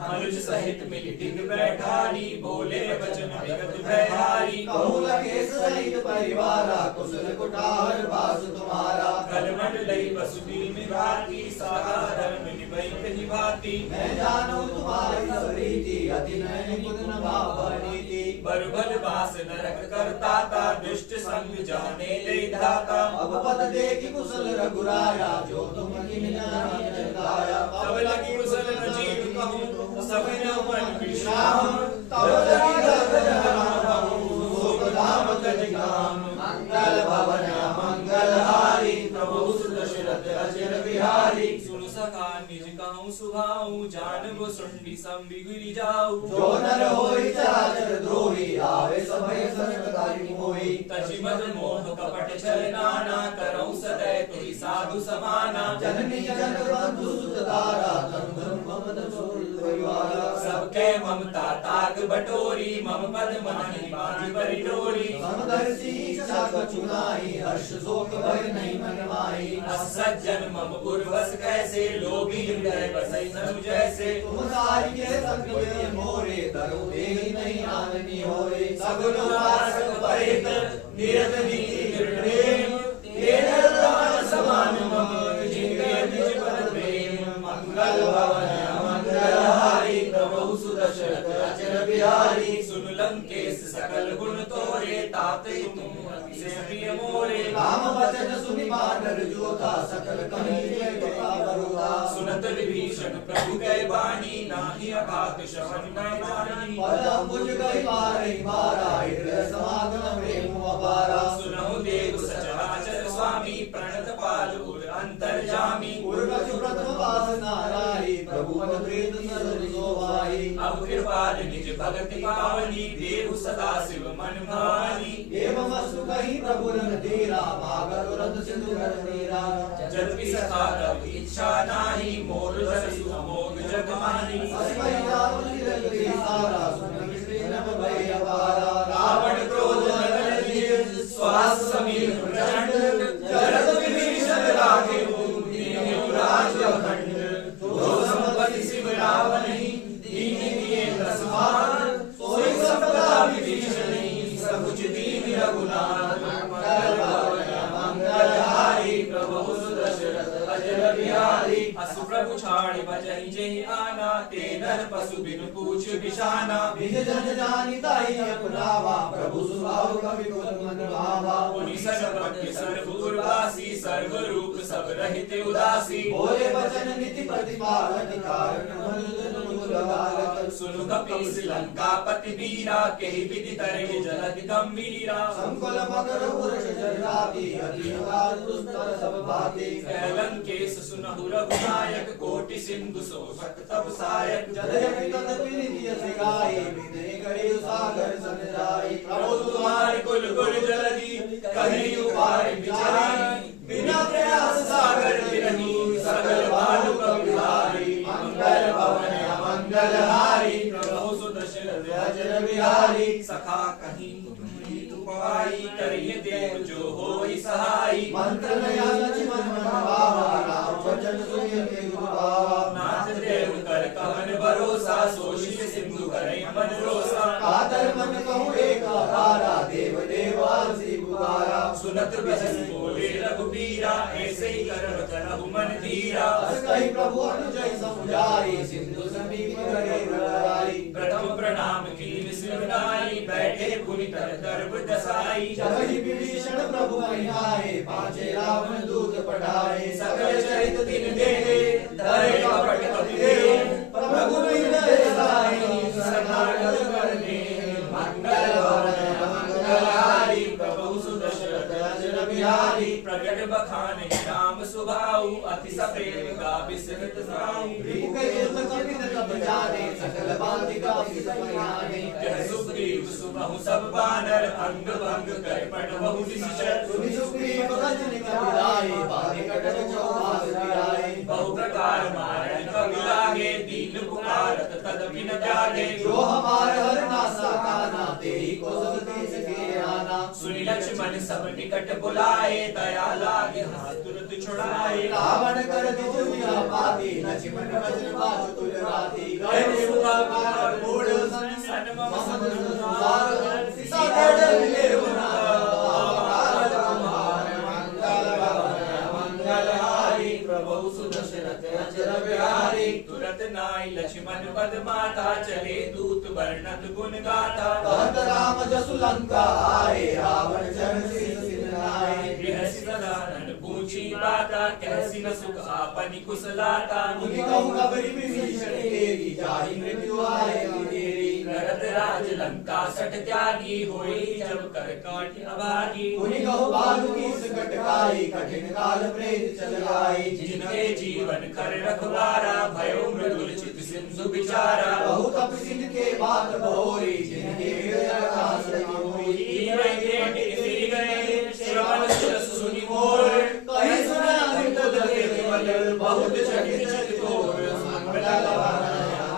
अनुज सहित मिलि टिक बैठारी बोले वचन विगत भयहारी कहु लकेश सहित परिवारा कुशल कुटार बास तुम्हारा कलमंड लई वसुदीन भाती सागा धर्म निभई कहि भाती मैं जानू तुम्हारी सब रीति अति नयन मुदन भावनीति बरबल बास नरक करताता दुष्ट संग जाने ले धाता अब पद देखि कुशल रघुराया जो तुम किन जानी जगाया तब लगी कुशल न जीव कहूँ सब न मन विश्राम तब लगी राम शोक धाम कज काम मंगल भवन मंगल हारी प्रभु सुत दशरथ अजर बिहारी सुन सका निज कहूँ सुभाऊ जान वो सुंडी संबिगुरी जाऊ जो नर होई चराचर द्रोही आवे सभय सर्वदारी मोही तजि मद मोह कपट छल नाना करऊँ सदै तुहि साधु समाना जननी जन बंधु सुत तारा तनु धन ममद सोल परिवारा सबके ममता ताग बटोरी मम पद माही बांधी बरी डोरी समदर्शी इच्छा कछु नाहि हर्ष शोक भय नहीं मन माही सज्जन मम उर्वस कैसे लोभी हृदय बसई तनु जैसे तुम तारी के संग में मोरे धरो देहि नहीं आननी होए सगुन वासक परित निरत नीति प्रेम तेरे प्राण समान मम जिनके निज पद प्रेम मंगल भवन मंगल हारी प्रभु सुदशरथ अचर बिहारी सुन लंकेश सकल गुण तोरे ताते तुम अतिशय प्रिय मोरे राम वचन सुनि बानर जोता सकल कहीं जय कृपा बरुआ सुनत विभीषण प्रभु कै बानी नाहि अघात श्रवण न जानी पद अम्बुज गई पारई पारा हृदय समागम प्रेम अपारा सुनहु देव सचराचर स्वामी प्रणत पाल उर अंतर्जामी उर्वशु प्रथम वासना नारी प्रभु पद प्रेत सदन सोवाई अब कृपाल निज भगति पावनी देव सदा शिव मन भानी एवं अस्तु कहीं प्रभु रन तेरा भागत रथ सिंधु घर तेरा जदपि सखा तब इच्छा नाही मोर धरि अमोघ जग माही अस्मय राम निरंजन सारा सुन विष्णु नभ भय अपारा रावण क्रोध नगल निज श्वास समीर प्रचंड जरत विभीषण लागे दीन राज अखंड जो संपत्ति शिव रावण दीन दिए दस भार सोई संपदा विभीषण सकुच दीन रघुनाथ मंगल भवन मंगल हारी प्रभु सुदशरथ अजर बिहारी अस प्रभु छाड़ बजहि जेहि आना ते नर पशु बिनु पूछ बिशाना निज जन जानि ताहि अपनावा प्रभु सुभाव कवि कुल मन भावा मुनि सर्वज्ञ सर्वूर्वासी सर्व रूप सब रहित उदासी बोले वचन नीति प्रतिपालन कारण मल लगालक सुनु कपीस लंकापति वीरा केहि विधि तरहि जलधि गंभीरा संकुल मकर पुरुष जराती अतिकाल दुस्तर सब भाती लंकेश सुनहु रघुनायक कोटि सिंधु सोषक तब सायक जदयपि तदपि निधिय सिगाई विनय करे सागर सन जाई प्रभु तुम्हारे कुल गुल जलधि कहीं उपाय विचारी बिना प्रयास सागर बिरही सकल भालु कविहारी मंगल भवन मंगल हारी प्रभु सुदशरथ अजर बिहारी सखा कहीं तुपाई करिए देव जो होई सहाई मंत्र नया लक्ष्मण मन भावा राम वचन सुनिय के गुरुभावा नाथ देव कर कवन भरोसा सोशित सिंधु करे मन रोसा कातर मन कहूँ एक आधारा देव देवासी पुकारा सुनत बिजस बोले रघुबीरा ऐसे ही करहु मन धीरा अस कहि प्रभु अनुजय समुझाई सिंधु समीप करे रघुराई प्रथम प्रणाम की सुनाई बैठे पुनि तर दर्भ दसाई जब ही विभीषण प्रभु वहीं आए पांचे रावण दूत पठाए सकल चरित दिन देखे धरे कपट कपि देह प्रभु विनय साई शरणागत करने मंगल भवन मंगलहारी प्रभु सुदशरथ अजर बिहारी प्रगट बखाने राम सुभाऊ अति सप्रेम का विसरित साऊ जाने सकल बालिका सिसमयाने कह सुग्रीव सुबहु सब बानर अंग भंग कर पटवहु निश्चर सुनि सुग्रीव वचन कपिलाए बाले कटक चौपास गिराए बहु प्रकार मारण कपि लागे दीन पुकारत तदपि न त्यागे जो हमार हर नासा काना तेरी को सब देश के आना सुनि लक्ष्मण सब निकट बुलाए दया लागे हाथ तुरंत छुड़ाए रावण कर दुनिया पाती लक्ष्मण वचन बात तुल राती गए सुभाकार मूढ़ सन मम संसार सीता कड़ मिले बना मंगलहारी प्रभु सुदशरथ अजर बिहारी तुरंत नाई लक्ष्मण पद माता चले दूत वर्णत गुण गाथा कहत राम जसु लंका आए रावण चरण शीस सिनाए गृहसि सदानन पूछी बाता कैसी न सुख आपनि कुशलाता मुनि कहु कबरि विभीषण तेरी जाहि मृत्यु आए तेरी करत राज लंका सट त्यागी होई जब कर काट अभागी मुनि कहु बालु की संकट काई कठिन काल प्रेत चल आई जिनके जीवन कर रखवारा भयो मृदुल चित सिंधु बिचारा बहु तपस्वी के बात बहोरी जिनके हृदय आकाश मोरी श्रवण सुरस सुनि मोर कहि सुना अमृत दे केवल बहुत चकित चितोर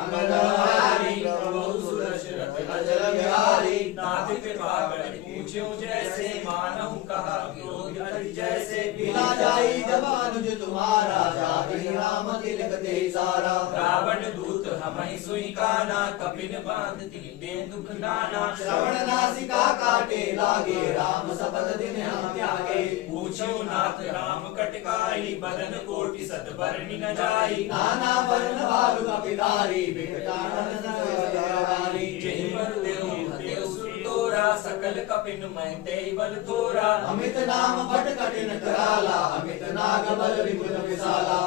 मंगलहारी प्रभु सुदशरथ अजर बिहारी नाथ कृपा कर पूछ्यो जैसे मानहु कहा क्रोध अति जैसे बिना जाई जब अनुज तुम्हारा जाति राम तिलक दे सारा रावण दूत हमहि सुई काना कपिन बांध दीने दुख नाना श्रवण नासिका काटे लागे राम सपथ दिन हम त्यागे पूछ्यो नाथ राम कटकाई बदन कोटि सत बरनि न जाई नाना वर्ण भालु कपिधारी विकटानन संसारी जेहि बल देव देव सुर तोरा सकल कपिन मैं तेहि बल तोरा अमित नाम भट कठिन कराला अमित नाग बल विपुल विशाला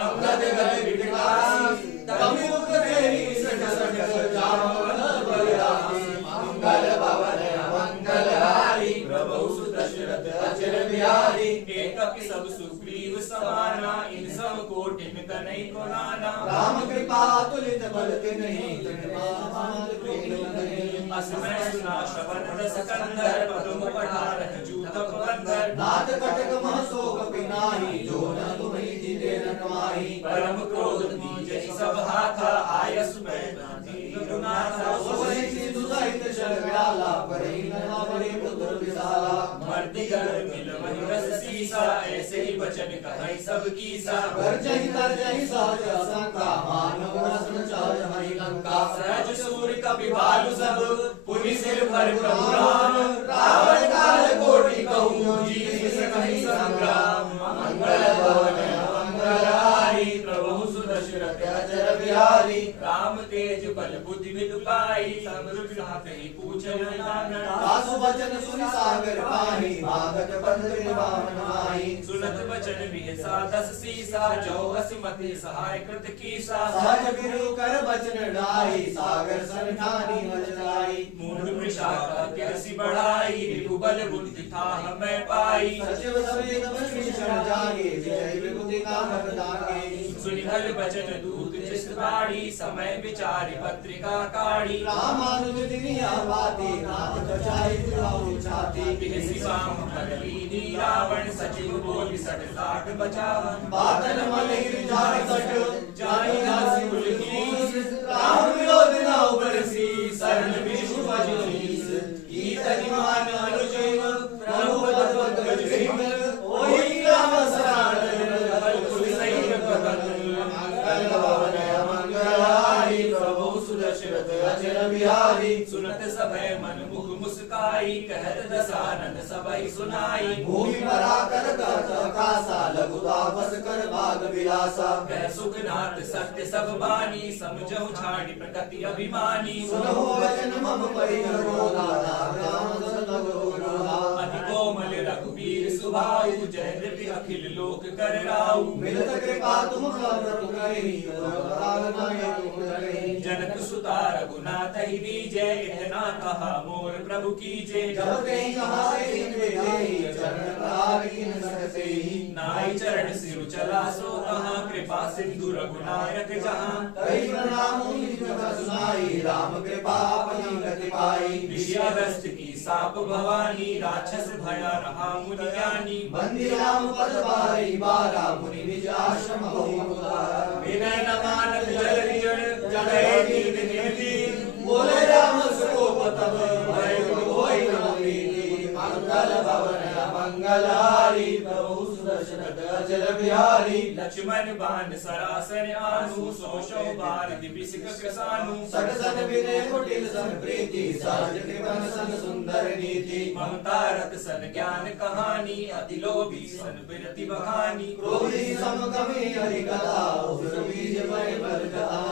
अंगद गए विकटासी कवि मुख तेरी सट सट जामवल बलिहारी मंगल भवन मंगलहारी प्रभु सुदशरथ अजर बिहारी कपि सब सुग्रीव समाना इन सब कोटिन कनई को नाना राम कृपा तुलित बल नहीं असमय सुना श्रवण रस कंदर पदम पठारह जूत बंदर नाथ कटक महसोक पिनाही जो न तुम्हि जिते न कमाही परम क्रोध दीजे सब हाथा आयस में रघुनाथा सोहि सिंधु सहित चल व्याला परि न बड़े पुत्र विशाला मर्दि गर मिल वही रस सीसा ऐसे ही वचन कहि सब कीसा घर जहि तर जहि सहज असंका मानव रसन चल हरि लंका सहज सूर कपि भालु सब पुनि सिर पर प्रभु राम रावण काल कोटि कहूँ जीत कहि संग्राम मंगल भवन मंगलहारी प्रभु सुदशरथ अजर बिहारी राम तेज बल बुद्धि विद पाई सब साथे पूछन नाना आसु वचन सुनि सागर पाही भागत बंध बावन माही सुनत वचन विहसा दस सीसा जो असमति सहाय कृत कीसा सहज बिरु कर बचन डाई सागर सन ठानी वचनाई मूढ़ वृषाका कैसी बढ़ाई विभुबल बुद्धि था हमें पाई सचिव समेत विभीषण जागे विजय विभूति का हर दागे सुनिधल वचन दूत जिस बाड़ी समय विचारि पत्रिका काढ़ी रामानुज दिनिया बाती नाथ बचाई दिलाऊ छाती बिहसी बाम कर लीनी रावण सचिव बोली सट लाख बचावन बातन मलिर जाय सट जाई नासी पुलकीस राम विरोध न उबरसी सरल विष्णु भजनीस कीर्तन मान अनुजैव प्रभु पद गजैव ओहि राम शरण कुल सही बदन मंगल भवन मंगलहारी प्रभु सुदशरथ अचर बिहारी सुनत सभय मन मुख मुस्काई कहत दसानन सबई सुनाई भूमि पराकर कहत आकाशा लघु तापस कर भाग विलासा कह सुखनाथ सत्य सब बानी समझहु छाड़ी प्रकृति अभिमानी सुनहु वचन मम परिकर रोधा राम लगो रोधा अति कोमल रघुबीर सुभाऊ जय नृप अखिल लोक कर राऊ मिलत कृपा तुम प्रभु करी जनक सुता रघुनाथ ही दीजय इतना कहा मोर प्रभु कीजे जब कहीं कहाई देहि चरण प्रार किन सकते ही नाई चरण सिरु चला सो कहा कृपा सिंधु रघुनायक जहाँ कई प्रणाम निज सुनाई राम कृपा अपनी गति पाई ऋषि अगस्त्य की साप भवानी राक्षस भया रहा मुनि ज्ञानी बंदी राम पद बारी बारा मुनि निज आश्रम बहु उदारा विनय न मानत जल निजन जड़े दीन निधि बोले राम सकोप तब भय होई न प्रीति मंगल भवन मंगलहारी प्रभु सुदर्शन अचल बिहारी लक्ष्मण बाण सरासन आनु सो सौ बार दिबिसिक कृसानु सटसन विनय कुटिल सन प्रीति सहज कृपन सन सुंदर नीति ममता रत सन ज्ञान कहानी अति लोभी सन बिरति बखानी क्रोधी सम कवि हरि कथा उस बीज मय बल कथा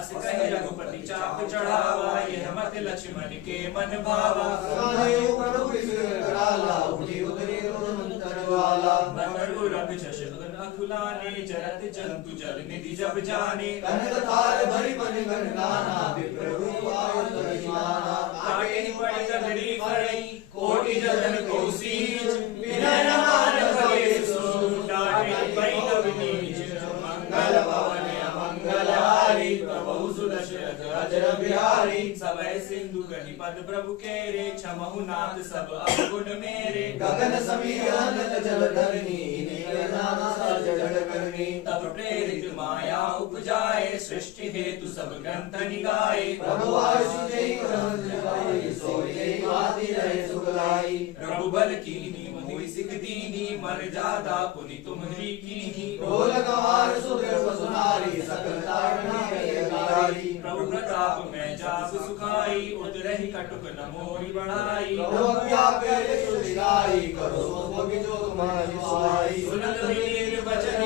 अस कहे रघुपति चाप चढ़ावा यह मत लक्ष्मण के मन भावा कहे प्रभु विष्णु कराला उठी उतरी मंत्र वाला नकरु रघु शशुन अखुलाने जरत जंतु जल निधि जब जाने कनक थार भरी मन गण गाना विप्रभु आयु परिमाना आगे पड़ी कदरी खड़ी कोटि जतन को सींच विनय न मान भगे डाटे पई तब नीच मंगल भवन मंगलहारी प्रभु सुदशरथ अचर बिहारी सबय सिंधु गहि पद प्रभु केरे क्षमहु नाथ सब अवगुण मेरे गगन समीरन जल धरनी नील नाना जगत करनी तब प्रेरित माया उपजाए सृष्टि हेतु सब ग्रंथ निगाए प्रभु आशु जय करन सोई आदि रहे सुखलाई रघुबल कीनी मोहि सिख दीनी मर जादा पुनि तुम्हरी कीनी ढोल गवार सुदेव सुनारी सकल तारणी प्रभु प्रताप में जाब सुखाई उतरहि कटुक न मोहि बढ़ाई प्रभु व्यापे सुधिराई करो सोभि जो तुम्हारी सुहाई सुनत वीर बचन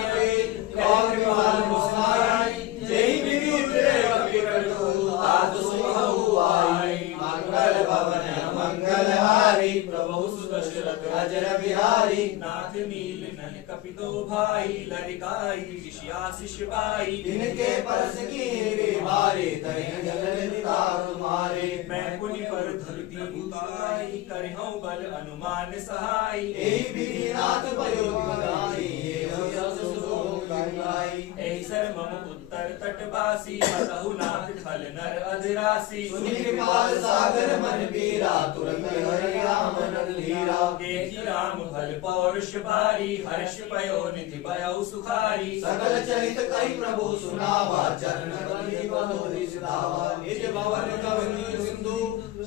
कौन विवाल मुस्काई जय विधि उतरे कपि कटु तात सुहु आई मंगल भवन मंगलहारी प्रभु सुदशरथ अजर बिहारी नाथ नील नल कपि दो भाई लरिकाई ऋषियाशिष पाई इनके परस की रे मारे तय जल निता तुम्हारे मैं पुनि पर धरती उताई करहूं बल अनुमान सहाय एहि विधिनाथ भयो गाई ये यस सुभोग गाई एहि सर मम उत्तर तटवासी मतहु नाथ खल नर अधरासी सुनि कृपाल सागर मन बीरा तुरंत हरि राम हीरा देखि राम भल पौरुष भारी हर्ष पयो निधि भयउ सुखारी सकल चरित कई प्रभु सुनावा चरण कमली बंधोरी सिधावा निज भवन कवनी सिंधु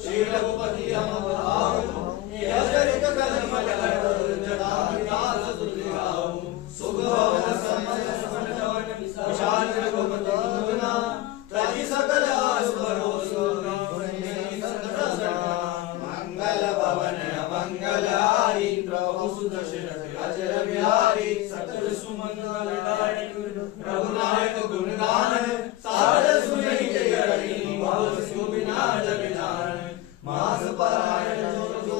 श्री रघुपति हम बधाओ यह चरित कदम लहर जटा विलास दुर्गाओ सुख भवन समय सुमन जवन विशाल रघुपति गुना तजी सकल आस भरोसा मंगल भवन मंगलहारी प्रभु सुदशरथ अजर बिहारी सकल सुमंगल दायक रघुनायक गुणगान सार सुनि के हरि भव सिंह बिना जग जान मास परायण जो जो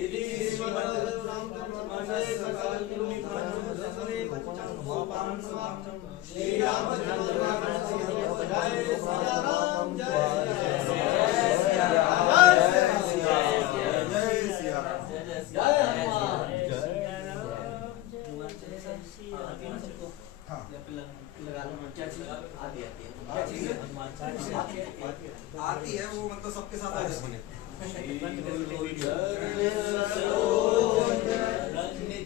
यदि श्रीमद मनसे सकल पुनि भानु दसरे पान समाप्तम श्री रामचंद्र जय सिया राम जय हनुमान आती है वो मतलब सबके साथ आ जाती है।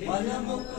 मन मुख